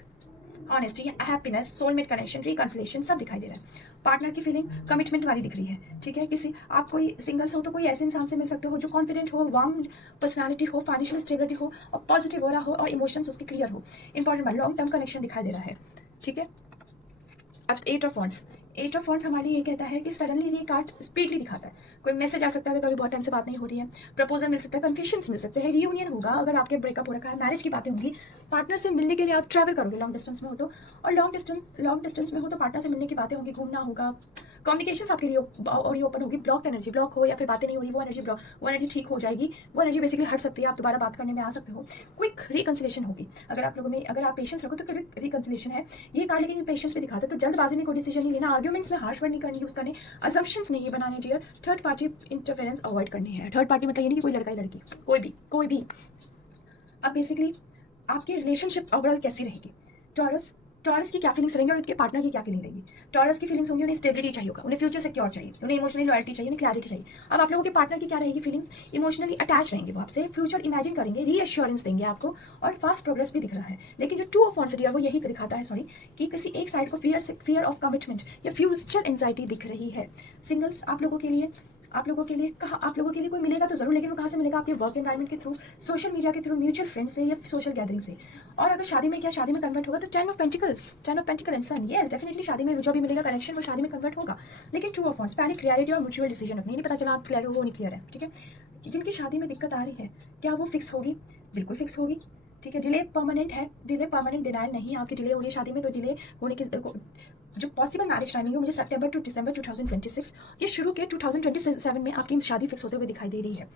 honesty, happiness, soulmate connection, reconciliation सब दिखाई दे रहा है। पार्टनर की फीलिंग कमिटमेंट वाली दिख रही है, ठीक है। किसी आप कोई सिंगल्स हो तो कोई ऐसे इंसान से मिल सकते हो जो कॉन्फिडेंट हो, वार्म पर्सनालिटी हो, फाइनेंशियल स्टेबिलिटी हो और पॉजिटिव हो रहा हो और इमोशंस उसके क्लियर हो। इंपॉर्टेंट बात, लॉन्ग टर्म कनेक्शन दिखाई दे रहा है, ठीक है। अब eight of wands, eight of wands हमारे लिए ये कहता है कि सडनली ये कार्ड स्पीडली दिखाता है। कोई मैसेज आ सकता है अगर कभी बहुत टाइम से बात नहीं हो रही है, प्रपोजल मिल सकता है, कन्फेशंस मिल सकते हैं, रियूनियन होगा अगर आपके ब्रेकअप हो रखा है, मैरिज की बातें होंगी, पार्टनर से मिलने के लिए आप ट्रैवल करोगे लॉन्ग डिस्टेंस में हो तो, और लॉन्ग डिस्टेंस में हो तो पार्टनर से मिलने की बातें होंगी, घूमना होगा, कम्युनिकेशन आपके लिए और ये ओपन होगी। ब्लॉक एनर्जी, ब्लॉक हो या फिर बातें नहीं हो रही, वो एनर्जी ठीक हो जाएगी, वो एनर्जी बेसिकली हट सकती है, आप दोबारा बात करने में आ सकते हो, क्विक रिकंसिलेशन होगी। अगर आप लोगों में, अगर आप पेशेंस रखो तो क्विक रिकंसिलेशन है ये कार्ड, लेकिन पेशेंस भी दिखाता है। तो जल्दबाजी में कोई डिसीजन नहीं लेना, आर्ग्यूमेंट्स में हार्श वर्ड नहीं करनी, यूज करने, असम्पशंस नहीं बनाने चाहिए, थर्ड पार्टी इंटरफेरेंस अवॉइड करनी है। थर्ड पार्टी मतलब ये नहीं कि कोई लड़का या लड़की, कोई भी। अब बेसिकली आपकी रिलेशनशिप ओवरऑल कैसी रहेगी, टॉरस की क्या फीलिंग्स रहेंगी और उसके पार्टनर की क्या फीलिंग रहेगी। टॉरस की फीलिंग्स होंगी, उन्हें स्टेबिलिटी चाहिए होगा, उन्हें फ्यूचर सिक्योर चाहिए, उन्हें इमोशनली लॉयल्टी चाहिए, उन्हें क्लैरिटी चाहिए। अब आप लोगों के पार्टनर की क्या रहेगी फीलिंग्स, इमोशनली अटैच रहेंगे वो आपसे, फ्यूचर इमेजिन करेंगे, रीअश्योरेंस देंगे आपको और फास्ट प्रोग्रेस भी दिख रहा है। लेकिन जो टू ऑफ वॉन्ड्स है वो यही दिखाता है, सॉरी, कि किसी एक साइड को फियर ऑफ कमिटमेंट या फ्यूचर एंजाइटी दिख रही है। सिंगल्स आप लोगों के लिए कोई मिलेगा तो जरूर, लेकिन वो कहाँ से मिलेगा, आपके वर्क एनवायरनमेंट के थ्रू, सोशल मीडिया के थ्रू, म्यूचुअल फ्रेंड से या सोशल गैदरिंग से। और अगर शादी में कन्वर्ट होगा तो ten of pentacle and sun, yes definitely शादी में जो भी मिलेगा कनेक्शन वो शादी में कन्वर्ट होगा। लेकिन टू ऑफ वॉन्ड्स, पहले क्लियरिटी और म्यूचुअल डिसीजन रखनी, नहीं पता चला आप क्लियर हो, वो नहीं क्लियर है, ठीक है। जिनकी शादी में दिक्कत आ रही है, क्या वो फिक्स होगी, बिल्कुल फिक्स होगी, ठीक है। डिले परमानेंट है, डिले परमानेंट डिनाइल नहीं, आपकी डिले हो रही है शादी में तो डिले होने की जो पॉसिबल मैरिज टाइमिंग है मुझे सितंबर टू दिसंबर 2026, ये शुरू के 2027 में आपकी शादी फिक्स होते हुए दिखाई दे रही है,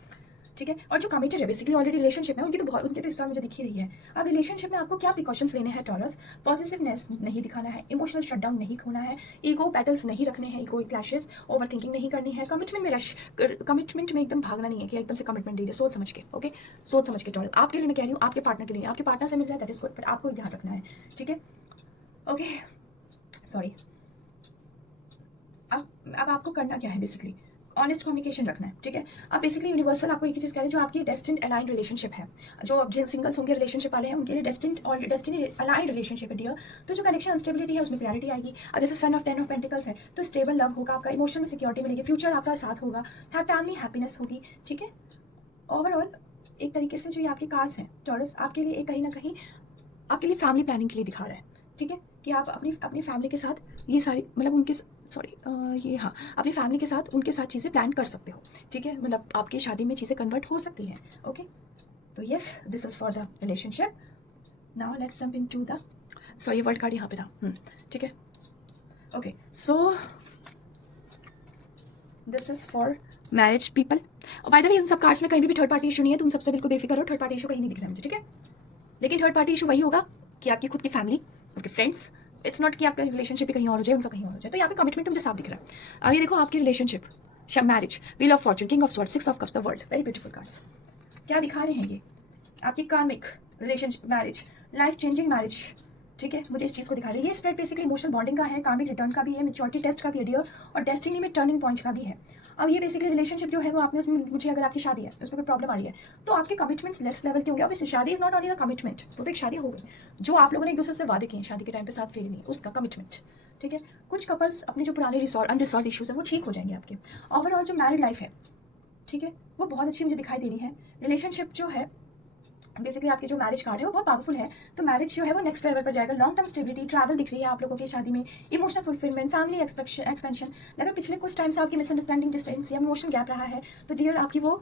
ठीक है। और जो कमिटेड है बेसिकली ऑलरेडी रिलेशनशिप में, उनकी तो इस तरह मुझे दिख ही रही है। अब रिलेशनशिप में आपको क्या प्रिकॉशंस लेने हैं टॉरस, पॉजिटिवनेस नहीं दिखाना है, इमोशनल शटडाउन नहीं खोना है, ईगो बैटल्स नहीं रखने हैं, ईगो क्लैशेस, ओवर थिंकिंग नहीं करनी है, कमिटमेंट में एकदम भागना नहीं है कि एकदम से कमिटमेंट दे दिया, सोच समझ के, ओके, सोच समझ के टॉरस। आपके लिए मैं कह रही हूँ, आपके पार्टनर के लिए, आपके पार्टनर से मिल रहा है दैट इज गुड, बट आपको ध्यान रखना है, ठीक है, ओके, सॉरी। अब आपको करना क्या है, बेसिकली ऑनेस्ट कम्युनिकेशन रखना है, ठीक है। अब बेसिकली यूनिवर्सल आपको एक ही चीज़ कह रहे हैं, जो आपकी डेस्टिन्ड अलाइंड रिलेशनशिप है, जो सिंगल्स होंगे रिलेशनशिप वाले हैं उनके लिए डेस्टिनी अलाइंड रिलेशनशिप है डियर। तो जो कनेक्शन अनस्टेबिलिटी है उसमें क्लैरिटी आएगी। अब जैसे सन ऑफ 10 ऑफ पेंटिकल्स है तो स्टेबल लव होगा, आपका इमोशनल सिक्योरिटी मिलेगी, फ्यूचर आपका साथ होगा, फैमिली हैप्पीनेस होगी, ठीक है। ओवरऑल एक तरीके से जो ये आपके कार्ड्स हैं टॉरस, आपके लिए एक कहीं ना कहीं आपके लिए फैमिली प्लानिंग के लिए दिखा रहा है, ठीक है, कि आप अपनी फैमिली के साथ ये सारी, मतलब उनके, सॉरी, ये, हाँ, अपनी फैमिली के साथ उनके साथ चीज़ें प्लान कर सकते हो, ठीक है। मतलब आपकी शादी में चीज़ें कन्वर्ट हो सकती हैं, ओके। तो yes, this is for the relationship. Now let's jump into the, sorry world card यहाँ पे था, ठीक है, okay. So this is for marriage people. By the way इन सब कार्ड्स में कहीं भी थर्ड पार्टी इशू नहीं है, तुम सबसे बिल्कुल बेफिक्र हो, थर्ड पार्टी इशू कहीं नहीं दिख रहा है मुझे, ठीक है। लेकिन थर्ड पार्टी इशू वही होगा कि आपकी खुद की फैमिली, आपके फ्रेंड्स, इट्स नॉट कि आपका रिलेशनशिप भी कहीं और हो जाए, उनका कहीं और हो जाए। तो यहाँ पे कमिटमेंट मुझे साफ दिख रहा है। अब ये देखो आपकी relationship, marriage, wheel of Fortune, king of swords, six of cups, the world, very beautiful cards. क्या दिखा रहे हैं ये, आपकी कार्मिक relationship, marriage, life changing marriage, ठीक है, मुझे इस चीज़ को दिखा रही है। ये स्प्रेड बेसिकली इमोशनल बॉन्डिंग का है, कार्मिक रिटर्न का भी है, मेच्योरिटी टेस्ट का भी है डियर, और डेस्टिनी में टर्निंग पॉइंट का भी है। अब ये बेसिकली रिलेशनशिप जो है वो आपने उसमें, मुझे अगर आपकी शादी है उसमें कोई प्रॉब्लम आ रही है तो आपके कमिटमेंट्स नेक्स्ट लेवल के होंगे। अब शादी is not only the commitment, वो तो एक शादी हो गई, जो आप लोगों ने एक दूसरे से वादे किए शादी के टाइम पे साथ फेरी नहीं, उसका कमिटमेंट, ठीक है। कुछ कपल्स अपने जो पुराने अनरिजॉल्व इश्यूज है वो ठीक हो जाएंगे आपके। ओवरऑल जो मैरिड लाइफ है, ठीक है, वो बहुत अच्छी मुझे दिखाई दे रही है। रिलेशनशिप जो है बेसिकली आपके जो मैरिज कार्ड है वो बहुत पावरफुल है, तो मैरिज जो है वो नेक्स्ट लेवल पर जाएगा। लॉन्ग टर्म स्टेबिलिटी, ट्रैवल दिख रही है आप लोगों की शादी में, इमोशनल फुलफिलमेंट, फैमिली एक्सपेंशन। अगर पिछले कुछ टाइम से आपकी मिसअंडरस्टैंडिंग, डिस्टेंस या इमोशनल गैप रहा है तो डियर आपकी वो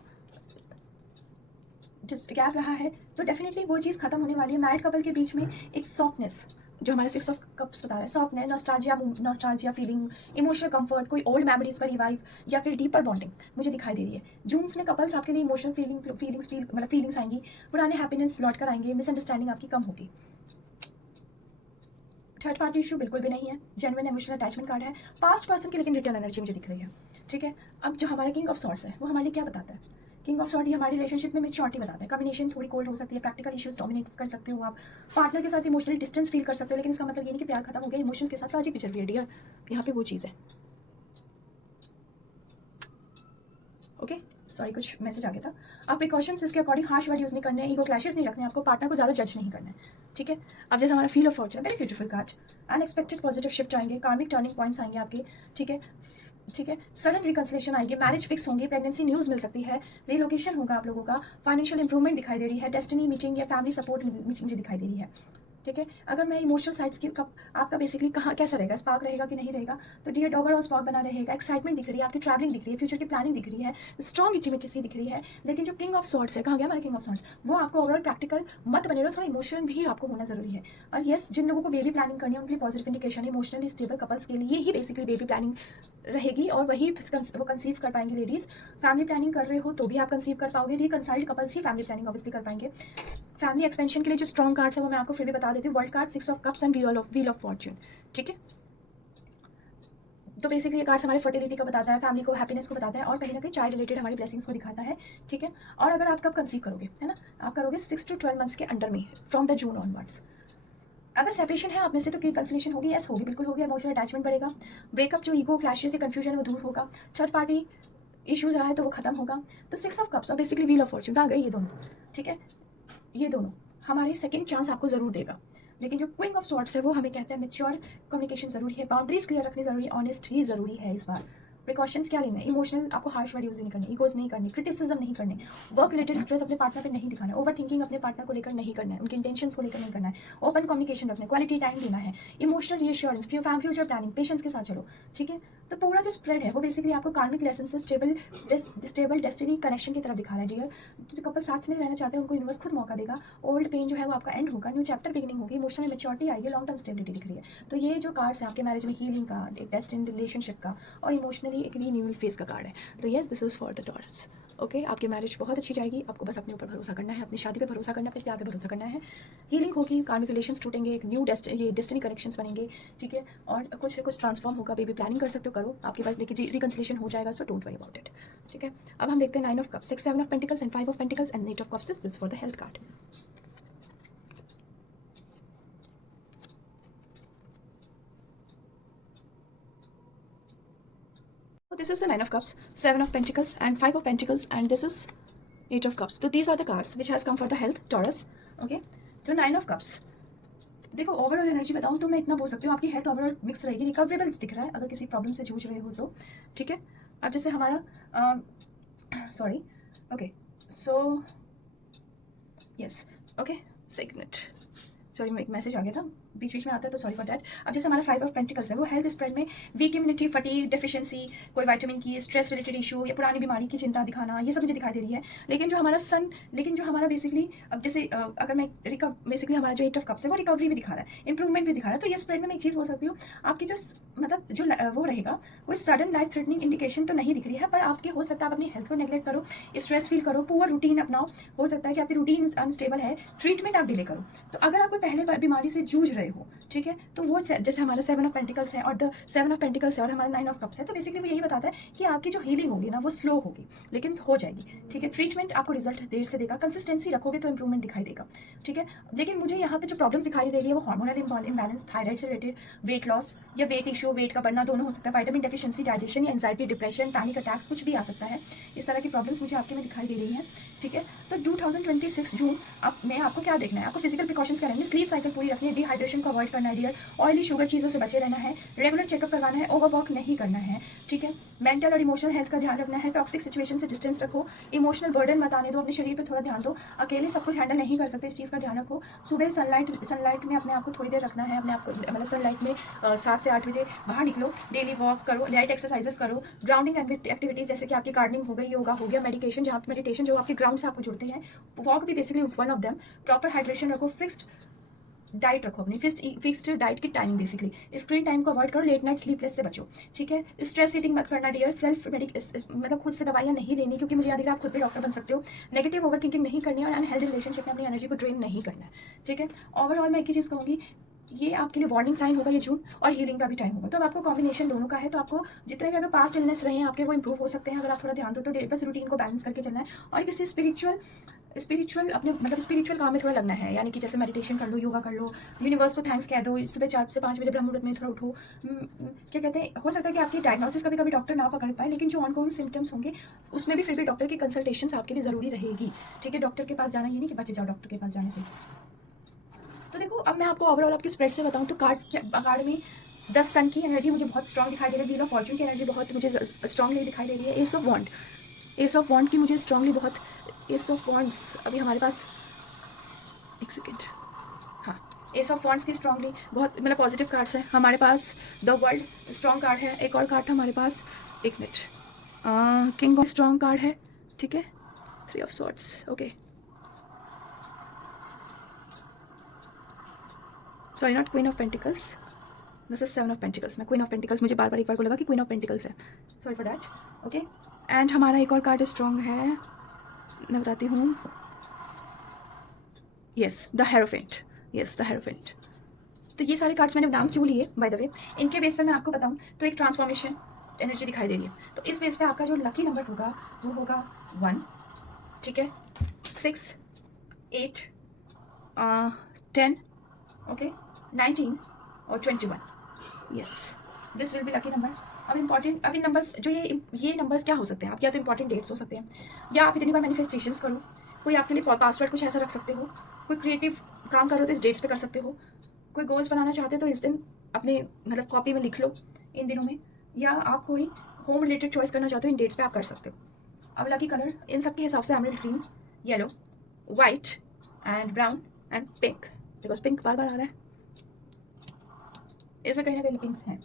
गैप रहा है तो डेफिनेटली वो चीज़ खत्म होने वाली है। मैरिड कपल के बीच में एक सॉफ्टनेस, जो हमारे सिक्स ऑफ कप्स बता रहा है, softness, nostalgia feeling, emotional comfort, कोई ओल्ड मेमोरीज का रिवाइव या फिर डीपर बॉन्डिंग मुझे दिखाई दे रही है। जून्स में कपल्स आपके लिए इमोशनल फीलिंग्स आएंगी, पुराने हैप्पीनेस लौट कर आएंगे, मिसअंडरस्टैंडिंग आपकी कम होगी। थर्ड पार्टी इशू बिल्कुल भी नहीं है, जेन्युइन इमोशनल अटैचमेंट कार्ड है। पास्ट पर्सन की लेकिन रिटर्न एनर्जी मुझे दिख रही है, ठीक है। अब जो हमारा किंग ऑफ सॉर्ड्स है वो हमारे लिए क्या बताता है किंग ऑफ सॉर्ट ये हमारी रिलेशनशिप में मैच्योरिटी बताता है। कम्बिनेशन थोड़ी कोल्ड हो सकती है, प्रैक्टिकल इश्यूज डोमिनेट कर सकते हो आप, पार्टनर के साथ इमोशनल डिस्टेंस फील कर सकते हो, लेकिन इसका मतलब ये नहीं कि प्यार खत्म हो गया, इमोशंस के साथ लॉजिक भी चल रही है डियर, यहाँ पे वो चीज़ है। ओके सॉरी कुछ मैसेज आ गया था। आप प्रिकॉशंस इसके अकॉर्डिंग हार्श वर्ड यूज़ नहीं करने, ईगो क्लैशेस नहीं रखने, आपको पार्टनर को ज़्यादा जज नहीं करना है, ठीक है। अब जैसे हमारा feel of Fortune, very beautiful card, unexpected positive shift आएंगे, कार्मिक टर्निंग पॉइंट्स आएंगे आपके, ठीक है, ठीक है, सडन रिकंसिलेशन आएगी, मैरिज फिक्स होंगी, प्रेगनेंसी न्यूज़ मिल सकती है, रिलोकेशन होगा आप लोगों का, फाइनेंशियल इंप्रूवमेंट दिखाई दे रही है, डेस्टिनी मीटिंग या फैमिली सपोर्ट मुझे दिखाई दे रही है, ठीक है। अगर मैं इमोशनल साइड्स की आपका बेसिकली कहाँ कैसा रहेगा, स्पार्क रहेगा कि नहीं रहेगा, तो डियर ओवरऑल स्पार्क बना रहेगा, एक्साइटमेंट दिख रही है, आपकी ट्रैवलिंग दिख रही है, फ्यूचर की प्लानिंग दिख रही है, स्ट्रॉन्ग इंटीमेसी दिख रही है। लेकिन जो किंग ऑफ सॉर्ट्स है, कहाँ गया हमारा किंग ऑफ सॉर्ट्स, वो आपको ओवरऑल प्रैक्टिकल मत बने रहो, थोड़ा इमोशन भी आपको होना जरूरी है। और येस, जिन लोगों को बेबी प्लानिंग करनी है उनके लिए पॉजिटिव इंडिकेशन है, इमोशनली स्टेबल कपल्स के लिए ही बेसिकली बेबी प्लानिंग रहेगी और वही वो कंसीव कर पाएंगे लेडीज। फैमिली प्लानिंग कर रहे हो तो भी आप कंसीव कर पाओगे, रिकंसाइल्ड कपल्स ही फैमिली प्लानिंग ऑब्वियसली कर पाएंगे। फैमिली एक्सपेंशन के लिए जो स्ट्रॉन्ग कार्ड्स है वो मैं आपको फिर भी बता देती हूँ, world card, 6 of cups and wheel of Fortune, ठीक है। तो बेसिकली ये कार्ड्स हमारे फर्टिलिटी का बताता है, फैमिली को, हैप्पीनेस को बताता है और कहीं ना कहीं चाइल्ड रिलेटेड हमारी ब्लेसिंग्स को दिखाता है, ठीक है। और अगर आप कब कंसीव करोगे, है ना, आप करोगे 6 to 12 मंथ्स के अंडर में, फ्रॉम द जून ऑनवर्ड्स। अगर सेपरेशन है आप में से तो कंसलेशन होगी, यस होगी, बिल्कुल होगी, इमोशनल अटैचमेंट बढ़ेगा, ब्रेकअप जो ईगो क्लैशेस या कंफ्यूजन है वो दूर होगा, थर्ड पार्टी इश्यूज रहा है तो वो खत्म होगा। तो 6 ऑफ कप्स और बेसिकली व्हील ऑफ फॉर्च्यून आ गए ये दोनों, ठीक है, ये दोनों हमारे सेकंड चांस आपको जरूर देगा। लेकिन जो क्वीन ऑफ सॉर्ट्स है वो हमें कहता है मैच्योर कम्युनिकेशन जरूरी है, बाउंड्रीज क्लियर रखनी जरूरी है, ऑनेस्ट ही जरूरी है इस बार। प्रिकॉशंस क्या लेना है, इमोशनल आपको हार्श वर्ड यूज नहीं करने, ईगोज नहीं करनी, क्रिटिसिज्म नहीं करने, वर्क रिलेटेड स्ट्रेस अपने पार्टनर पे नहीं दिखाना है, ओवर थिंकिंग अपने पार्टनर को लेकर नहीं करना है, उनके इंटेंशंस को लेकर नहीं करना है, ओपन कम्युनिकेशन रखना है, क्वालिटी टाइम देना है, emotional reassurance, future planning, patience के साथ चलो, ठीक है। तो पूरा जो स्प्रेड है वो बेसिकली आपको कार्मिक लेसन से स्टेबल डेस्टिनी कनेक्शन की तरफ दिखा रहा है डियर। जो कपल साथ में रहना चाहते हैं उनको यूनिवर्स खुद मौका देगा, ओल्ड पेन जो है वो आपका एंड होगा, न्यू चैप्टर बिगिनिंग होगी, इमोशनल मैच्योरिटी आएगी, लॉन्ग टर्म स्टेबिलिटी दिख रही है। तो ये जो कार्ड्स है आपके मैरिज में हीलिंग का, एक डेस्टिनी रिलेशनशिप का और इमोशनली एक रीन्यूअल फेज का कार्ड है। तो yes, this is for the taurus, okay. आपकी मैरिज बहुत अच्छी जाएगी, आपको बस अपने ऊपर भरोसा करना है, अपनी शादी पे भरोसा करना है, अपने प्यार पे भरोसा करना है, हीलिंग होगी, कार्मिक रिलेशंस टूटेंगे, एक न्यू ये डेस्टिनी कनेक्शंस बनेंगे, ठीक है। और कुछ ट्रांसफॉर्म होगा, बेबी प्लानिंग कर सकते हो, करो, आपके पास लेकिन रिकंसिलेशन हो जाएगा, so don't worry about it, ठीक है। अब हम देखते हैं 9 of cups, 6 7 of pentacles and 5 of pentacles and 8 of cups, this for the health card. This is the 9 of cups, 7 of pentacles and 5 of pentacles and this is 8 of cups. So these are the cards which has come for the health, Taurus, okay. तो 9 of cups, देखो overall energy बताऊं तो मैं इतना बोल सकती हूँ आपकी हेल्थ ओवरऑल मिक्स रहेगी, रिकवरेबल दिख रहा है अगर किसी प्रॉब्लम से जूझ रहे हो तो, ठीक है। अब जैसे हमारा sorry, okay, so yes, okay, एक मिनट, सॉरी एक मैसेज आ गया था, बीच बीच में आता है तो सॉरी फॉर दैट। अब जैसे हमारा 5 ऑफ पेंटिकल्स है वो हेल्थ स्प्रेड में वीक इम्यूनिटी, फटीग, डेफिशिएंसी, कोई विटामिन की, स्ट्रेस रिलेटेड इशू या पुरानी बीमारी की चिंता दिखाना, ये सब मुझे दिखाई दे रही है। लेकिन जो हमारा बेसिकली अब जैसे अगर मैं बेसिकली हमारा जो 8 ऑफ कप्स है वो रिकवरी भी दिखा रहा है, इंप्रूवमेंट भी दिखा रहा है। तो ये स्प्रेड में मैं एक चीज़ बोल सकती हूँ, आपकी जो मतलब जो वो रहेगा, कोई सडन लाइफ थ्रेटनिंग इंडिकेशन तो नहीं दिख रही है, पर आपके हो सकता है आप अपनी हेल्थ को नेग्लेक्ट करो, स्ट्रेस फील करो, पुअर रूटीन अपनाओ, हो सकता है कि आपकी रूटीन अनस्टेबल है, ट्रीटमेंट आप डिले करो। तो अगर आप कोई पहले बीमारी से जूझ रहे हो, ठीक है, तो वो जैसे हमारा 7 ऑफ पेंटिकल्स है और द 7 ऑफ पेंटिकल्स है और हमारा 9 ऑफ कप्स है, तो बेसिकली वो यही बताता है कि आपकी जो हीलिंग होगी ना वो स्लो होगी लेकिन हो जाएगी, ठीक है। ट्रीटमेंट आपको रिजल्ट देर से देगा, कंसिस्टेंसी रखोगे तो इंप्रूवमेंट दिखाई देगा, ठीक है। लेकिन मुझे यहाँ पे जो प्रॉब्लम्स दिखाई दे रही है वो हार्मोनल इम्बैलेंस, थायराइड से रिलेटेड, वेट लॉस या वेट इशू, वेट का बढ़ना दोनों हो सकता है, विटामिन डेफिशिएंसी, डाइजेशन या एंजाइटी, डिप्रेशन, पैनिक अटैक्स कुछ भी आ सकता है। इस तरह की प्रॉब्लम्स मुझे आपके में दिखाई दे रही हैं, ठीक है। तो 2026 जून में आपको क्या देखना है, आपको फिजिकल प्रिकॉशंस क्या रहेंगे, स्लीप साइकिल पूरी रखनी है, डिहाइड्रेशन को अवॉइड करना है डियर, ऑयली शुगर चीज़ों से बचे रहना है, रेगुलर चेकअप करवाना है, ओवरवर्क नहीं करना है, ठीक है। मेंटल और इमोशनल हेल्थ का ध्यान रखना है, टॉक्सिक सिचुएशन से डिस्टेंस रखो, इमोशनल बर्डन मत आने दो, अपने शरीर पर थोड़ा ध्यान दो, अकेले सब कुछ हैंडल नहीं कर सकते, इस चीज़ का ध्यान रखो। सुबह सनलाइट में अपने आप को थोड़ी देर रखना है, अपने आप को मतलब सनलाइट में 7 से 8 बजे बाहर निकलो, डेली वॉक करो, लाइट एक्सरसाइजेस करो, ग्राउंडिंग एक्टिविटीज जैसे कि आपकी गार्डनिंग हो गई, योगा हो गया, मेडिटेशन जो आपके ग्राउंड से आपको जुड़ते हैं, वॉक भी basically one of them. Proper hydration रखो, फिक्स्ड डाइट रखो, अपनी फिक्स्ड डाइट की टाइमिंग, बेसिकली स्क्रीन टाइम को अवॉइड करो, लेट नाइट स्लीपलेस से बचो, ठीक है। स्ट्रेस ईटिंग मत करना डियर, मतलब खुद से दवाइयाँ नहीं लेनी क्योंकि मुझे याद है आप खुद भी डॉक्टर बन सकते हो। नेगेटिव ओवर थिंकिंग नहीं करनी है और अनहेल्दी रिलेशनशिप में अपनी एनर्जी को ड्रेन नहीं करना है, ठीक है। ओवरऑल मैं एक ही चीज़ कहूँगी, ये आपके लिए वार्निंग साइन होगा ये जून, और हीलिंग का भी टाइम होगा। तो अब आपको कॉम्बिनेशन दोनों का है, तो आपको जितने भी अगर पास्ट इलनेस रहे हैं आपके वो इंप्रूव हो सकते हैं अगर आप थोड़ा ध्यान दो। तो बस रूटीन को बैलेंस करके चलना है और किसी स्पिरिचुअल अपने मतलब स्पिरिचुअल काम में थोड़ा लगना है, यानी कि जैसे मेडिटेशन कर लो, योगा कर लो, यूनिवर्स को थैंक्स कह दो, सुबह 4 से 5 बजे ब्रह्म मुहूर्त में थोड़ा उठो। क्या कहते हैं, हो सकता है कि आपकी डायग्नोसिस कभी कभी डॉक्टर ना पकड़ पाए, लेकिन जो ऑनगोइंग सिम्टम्स होंगे उसमें भी फिर भी डॉक्टर की कंसल्टेशन आपके लिए ज़रूरी रहेगी। ठीक है, डॉक्टर के पास जाना ये नहीं कि बचे जाओ डॉक्टर के पास जाने से। तो देखो अब मैं आपको ओवरऑल आपकी स्प्रेड से बताऊँ तो कार्ड में 10 सन की एनर्जी मुझे बहुत स्ट्रॉन्ग दिखाई दे रही है, व्हील ऑफ फॉर्चून की एनर्जी बहुत मुझे स्ट्रॉन्गली दिखाई दे रही है, एस ऑफ वॉन्ड की मुझे स्ट्रॉन्गली बहुत, एस ऑफ वॉन्ड्स अभी हमारे पास, एक सेकेंड, हाँ, एस ऑफ वॉन्ड्स की स्ट्रॉन्गली बहुत मतलब पॉजिटिव कार्ड्स हैं हमारे पास। द वर्ल्ड स्ट्रॉन्ग कार्ड है, एक और कार्ड था हमारे पास, एक minute, king of strong card है, ठीक है, 3 of swords, okay, sorry not queen of pentacles, this is 7 of pentacles. मैं क्वीन ऑफ पेंटिकल्स, मुझे बार बार एक बार को लगा कि क्वीन ऑफ पेंटिकल्स है, sorry for that, okay. And हमारा एक और कार्ड स्ट्रॉन्ग है, मैं बताती हूँ, yes the hierophant, yes the hierophant. तो ये सारे कार्ड्स मैंने नाम क्यों लिए बाय द वे, इनके बेस पर मैं आपको बताऊँ तो एक ट्रांसफॉर्मेशन एनर्जी दिखाई दे रही है। तो इस बेस पे आपका जो लकी नंबर होगा वो होगा 1, ठीक है, 6, 8, 10, ओके, 19 और 21, yes, this will be lucky number. अब इन नंबर्स जो ये नंबर्स क्या हो सकते हैं, आप या तो इंपॉर्टेंट डेट्स हो सकते हैं, या आप इतनी बार मैनिफेस्टेशंस करो, कोई आपके लिए पासवर्ड कुछ ऐसा रख सकते हो, कोई क्रिएटिव काम करो तो इस डेट्स पे कर सकते हो, कोई गोल्स बनाना चाहते हो तो इस दिन अपने मतलब कॉपी में लिख लो इन दिनों में, या आप कोई होम रिलेटेड चॉइस करना चाहते हो इन डेट्स पे आप कर सकते हो। अब लकी कलर इन सब के हिसाब से emerald green, yellow, white and brown and pink, because pink बार बार आ रहा है, इसमें कहीं ना कहीं पिंक्स हैं।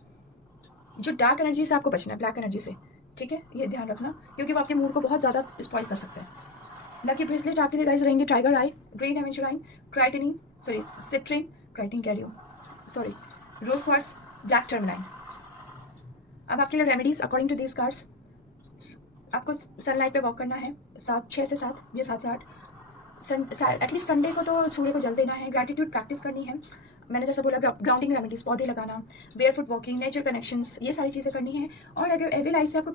जो डार्क एनर्जी से आपको बचना है, ब्लैक एनर्जी से, ठीक है, ये ध्यान रखना क्योंकि वो आपके मूड को बहुत ज़्यादा स्पॉइल कर सकते हैं। लकी ब्रेसलेट आपके लिए गाइस रहेंगे tiger eye, green aventurine, creatinine, sorry citrine, creatine कह रही हूँ, sorry, rose quartz, black tourmaline. अब आपके लिए remedies according to these cards, आपको सनलाइट पे वॉक करना है 6 से 7 या 7 से 8, एटलीस्ट संडे को तो सूर्य को जल देना है, ग्रैटिट्यूड प्रैक्टिस करनी है, मैंने जैसा बोला ग्राउंडिंग रेमेडीज, पौधे लगाना, बेयरफुट वॉकिंग, नेचर कनेक्शंस, ये सारी चीज़ें करनी है। और अगर एविल आई से आपको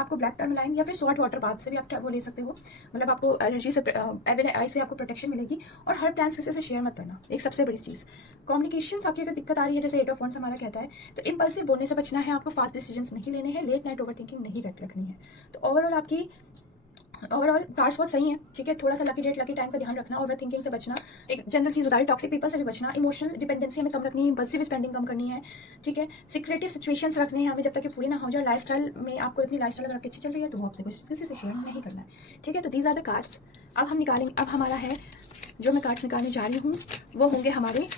आपको ब्लैक टर्मलाइन या फिर सॉल्ट वाटर बाथ से भी आप वो ले सकते हो, मतलब आपको एनर्जी से एविल आई से आपको प्रोटेक्शन मिलेगी। और हर प्लान्स किसी से शेयर मत करना, एक सबसे बड़ी चीज़। कम्युनिकेशन आपकी अगर दिक्कत आ रही है, जैसे 8 ऑफ वंड्स हमारा कहता है, तो इम्पल्सिव बोलने से बचना है, आपको फास्ट डिसीजंस नहीं लेने हैं, लेट नाइट ओवर थिंकिंग नहीं रखनी है। तो ओवरऑल कार्ड्स बहुत सही हैं, ठीक है, थोड़ा सा लकी डेट लकी टाइम का ध्यान रखना, ओवर थिंकिंग से बचना, एक जनरल चीज़ बता रही, टॉक्सिक पीपल से भी बचना, इमोशनल डिपेंडेंसी हमें कम रखनी है, इम्पल्सिव स्पेंडिंग कम करनी है, ठीक है, सीक्रेटिव सिचुएशंस रखने हैं हमें जब तक कि पूरी ना हो जाए। लाइफस्टाइल में आपको इतनी लाइफस्टाइल अगर आपकी अच्छी चल रही है तो वो आपसे किसी से शेयर नहीं करना है, ठीक है। तो दीज आर द कार्ड्स। अब हम निकालेंगे, अब हमारा है जो मैं कार्ड्स निकालने जा रही हूँ वो होंगे हमारे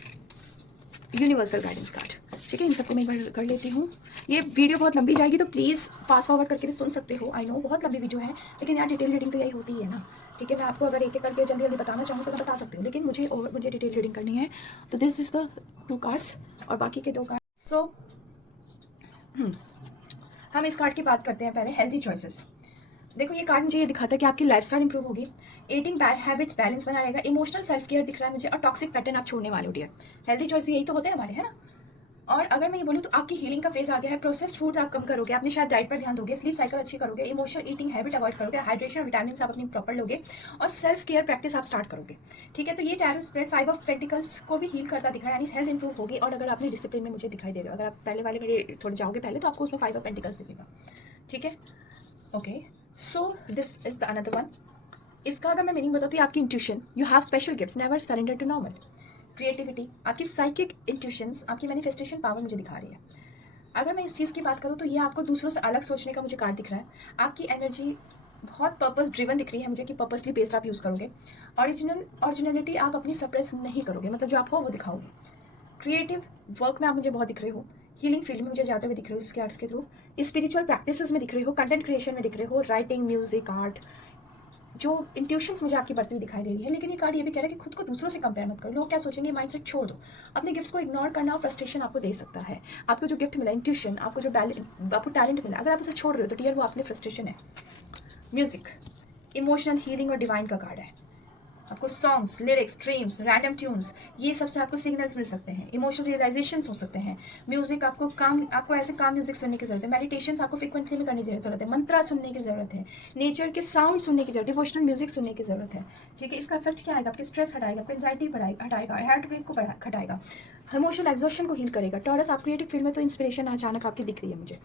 यूनिवर्सल गाइडेंस कार्ड, ठीक है। इन सबको मैं एक बार कर लेती हूँ, ये वीडियो बहुत लंबी जाएगी तो प्लीज़ फास्ट फॉरवर्ड करके भी सुन सकते हो, आई नो बहुत लंबी वीडियो है, लेकिन यार डिटेल रीडिंग तो यही होती है ना, ठीक है। मैं आपको अगर एक एक करके जल्दी जल्दी बताना चाहूँ तो मैं बता सकती हूँ, लेकिन मुझे डिटेल रीडिंग करनी है। तो दिस इज़ द 2 कार्ड्स और बाकी के 2 कार्ड। सो हम इस कार्ड की बात करते हैं पहले, हेल्थी चॉइसेस। देखो ये कार्ड मुझे ये दिखाता है कि आपकी लाइफस्टाइल इंप्रूव होगी, ईटिंग हैबिट्स बैलेंस बना रहेगा, इमोशनल सेल्फ केयर दिख रहा है मुझे, और टॉक्सिक पैटर्न आप छोड़ने वाले हो डियर। हेल्थी चॉइस यही तो होते हैं हमारे, है ना। और अगर मैं ये बोलूँ तो आपकी हीलिंग का फेज आ गया है, प्रोसेस्ड फूड्स आप कम करोगे, आपने शायद डाइट पर ध्यान दोगे, स्लीप साइकिल अच्छी करोगे, इमोशनल ईटिंग हैबिट अवॉइड करोगे, हाइड्रेशन और विटामिन आप अपनी प्रॉपर लोगे, और सेल्फ केयर प्रैक्टिस आप स्टार्ट करोगे, ठीक है। तो ये टैरो स्प्रेड 5 ऑफ पेंटिकल्स को भी हील करता दिख रहा है, यानी हेल्थ इंप्रूव होगी। और अगर आपने डिसिप्लिन में मुझे दिखाई दे रहे हो, अगर आप पहले वाले मेरे थोड़े जाओगे पहले तो आपको उसमें 5 ऑफ पेंटिकल्स दिखेगा, ठीक है, okay. So this is the another one. इसका अगर मैं मीनिंग बताती हूँ, आपकी intuition, you have special gifts, never surrender to normal, creativity, आपकी साइकिक इंट्यूशंस, आपकी मैनिफेस्टेशन पावर मुझे दिखा रही है। अगर मैं इस चीज़ की बात करूँ तो ये आपको दूसरों से अलग सोचने का मुझे कार्ड दिख रहा है, आपकी एनर्जी बहुत पर्पस ड्रिवन दिख रही है मुझे कि पर्पसली बेस्ड आप यूज़ करोगे, ओरिजिनलिटी आप अपनी सप्रेस नहीं करोगे, मतलब जो आप हो वो दिखाओगे, क्रिएटिव वर्क में आप मुझे बहुत दिख रहे हो, हीलिंग फील्ड में मुझे जाते हुए दिख रहे हो इसके आर्ट्स के थ्रू, स्पिरिचुअल प्रैक्टिसेस में दिख रहे हो, कंटेंट क्रिएशन में दिख रहे हो, राइटिंग, म्यूजिक, आर्ट, जो इंट्यूशंस मुझे आपकी बढ़ती हुई दिखाई दे रही है। लेकिन ये कार्ड ये भी कह रहा है कि खुद को दूसरों से कंपेयर मत करो, लोग क्या सोचेंगे माइंडसेट छोड़ दो, अपने गिफ्ट्स को इग्नोर करना फ्रस्ट्रेशन आपको दे सकता है। आपको जो गिफ्ट मिला, इंट्यूशन, आपको जो आपको टैलेंट मिला, अगर आप उसे छोड़ रहे हो तो डियर वो अपने फ्रस्ट्रेशन है। म्यूजिक, इमोशनल हीलिंग और डिवाइन का कार्ड है, आपको songs, lyrics, dreams, random tunes, ये सबसे आपको सिग्नल्स मिल सकते हैं, इमोशनल रियलाइजेशंस हो सकते हैं। म्यूजिक आपको ऐसे काम म्यूजिक सुनने की जरूरत है, मेडिटेशंस आपको फ्रिक्वेंटली में करने की जरूरत है, मंत्रा सुनने की जरूरत है, नेचर के साउंड सुनने की जरूरत है, डिवोशनल म्यूजिक सुनने की जरूरत है। ठीक है, इसका इफेक्ट क्या आएगा, आपकी स्ट्रेस हटाएगा, आपकी एंजाइटी हटाएगा, हार्ट ब्रेक को हटाएगा, इमोशनल एग्जॉशन को हील करेगा। टॉरस, आप क्रिएटिव फील्ड में तो इंस्पिरेशन अचानक आपकी दिख रही है मुझे।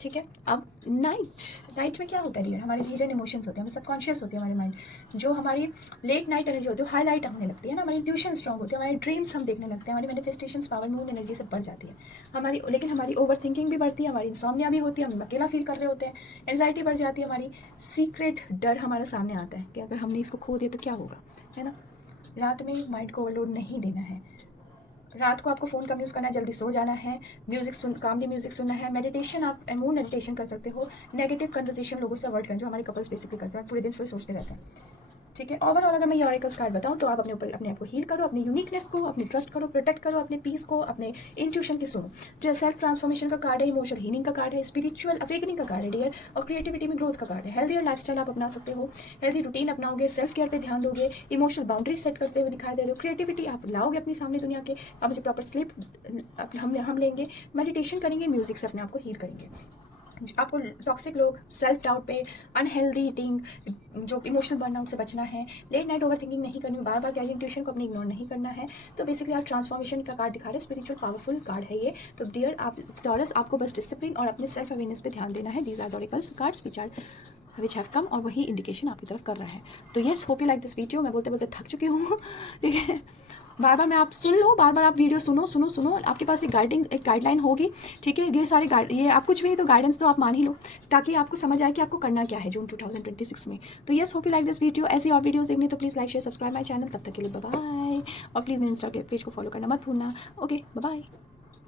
ठीक है, अब नाइट में क्या होता है डियर, हमारे हिडन इमोशंस होते हैं, हमें सबकॉन्शियस होती है हमारी माइंड, जो हमारी लेट नाइट एनर्जी होती है हाईलाइट होने लगती है ना, हमारी इंट्यूशन स्ट्रॉन्ग होती है, हमारे ड्रीम्स हम देखने लगते हैं, हमारी मैनिफेस्टेशंस पावर मून एनर्जी से बढ़ जाती है लेकिन हमारी ओवर थिंकिंग भी बढ़ती है, हमारी इंसोम्निया भी होती है, हम अकेला फील कर रहे होते हैं, एंजाइटी बढ़ जाती है, हमारी सीक्रेट डर हमारे सामने आता है कि अगर हमने इसको खो दिया तो क्या होगा, है ना। रात में माइंड को ओवरलोड नहीं देना है, रात को आपको फ़ोन कम यूज़ करना है, जल्दी सो जाना है, कामली म्यूजिक सुनना है, मेडिटेशन आप मून मेडिटेशन कर सकते हो, नेगेटिव कन्वर्सेशन लोगों से अवॉइड करें, जो हमारे कपल्स बेसिकली करते हैं, पूरे दिन फिर सोचते रहते हैं। ठीक है, ओवरऑल अगर मैं ये ऑरेकल्स कार्ड बताऊँ तो आप अपने आप को हील करो, अपनी यूनिकनेस को, अपनी ट्रस्ट करो, प्रोटेक्ट करो, अपने पीस को, अपने इंट्यूशन की सुनो। जो सेल्फ ट्रांसफॉर्मेशन का कार्ड है, इमोशनल हीलिंग का कार्ड है, स्पिरिचुअल अवेकनिंग का कार्ड है डियर, और क्रिएटिविटी में ग्रोथ का कार्ड है। हेल्दी लाइफस्टाइल आप अपना सकते हो, हेल्दी रूटीन अपनाओगे, सेल्फ केयर पे ध्यान दोगे, इमोशनल बाउंड्रीज सेट करते हुए दिखाई दे रहे हो, क्रिएटिविटी आप लाओगे अपनी सामने दुनिया के, आप मुझे प्रॉपर स्लीप हम लेंगे, मेडिटेशन करेंगे, म्यूजिक से अपने आप को हील करेंगे। आपको टॉक्सिक लोग, सेल्फ डाउट पे, अनहेल्दी ईटिंग, जो इमोशनल बर्नआउट से बचना है, लेट नाइट ओवर थिंकिंग नहीं करनी, बार बार गैजेट इंट्यूशन को अपनी इग्नोर नहीं करना है। तो बेसिकली आप ट्रांसफॉर्मेशन का कार्ड दिखा रहे हैं, स्पिरिचुअल पावरफुल कार्ड है ये। तो डियर आप टॉरस, आपको बस डिसिप्लिन और अपने सेल्फ अवेयरनेस पे ध्यान देना है। These are the oracles cards which have come, और वही इंडिकेशन आपकी तरफ कर रहा है। तो yes, hope you like this video. मैं बोलते बोलते थक चुकी हूँ, ठीक है। बार बार मैं आप सुन लो, बार बार आप वीडियो सुनो, आपके पास एक गाइडलाइन होगी। ठीक है, ये आप कुछ भी नहीं तो गाइडेंस तो आप मान ही लो, ताकि आपको समझ आए कि आपको करना क्या है जून 2026 में। तो yes, hope you like this video. ऐसी और वीडियोस देखने तो please like share subscribe my channel. तब तक के लिए बाय बाय, और प्लीज़ मेरे इंस्टाग्राम पेज को फॉलो करना मत भूलना। Okay, bye bye.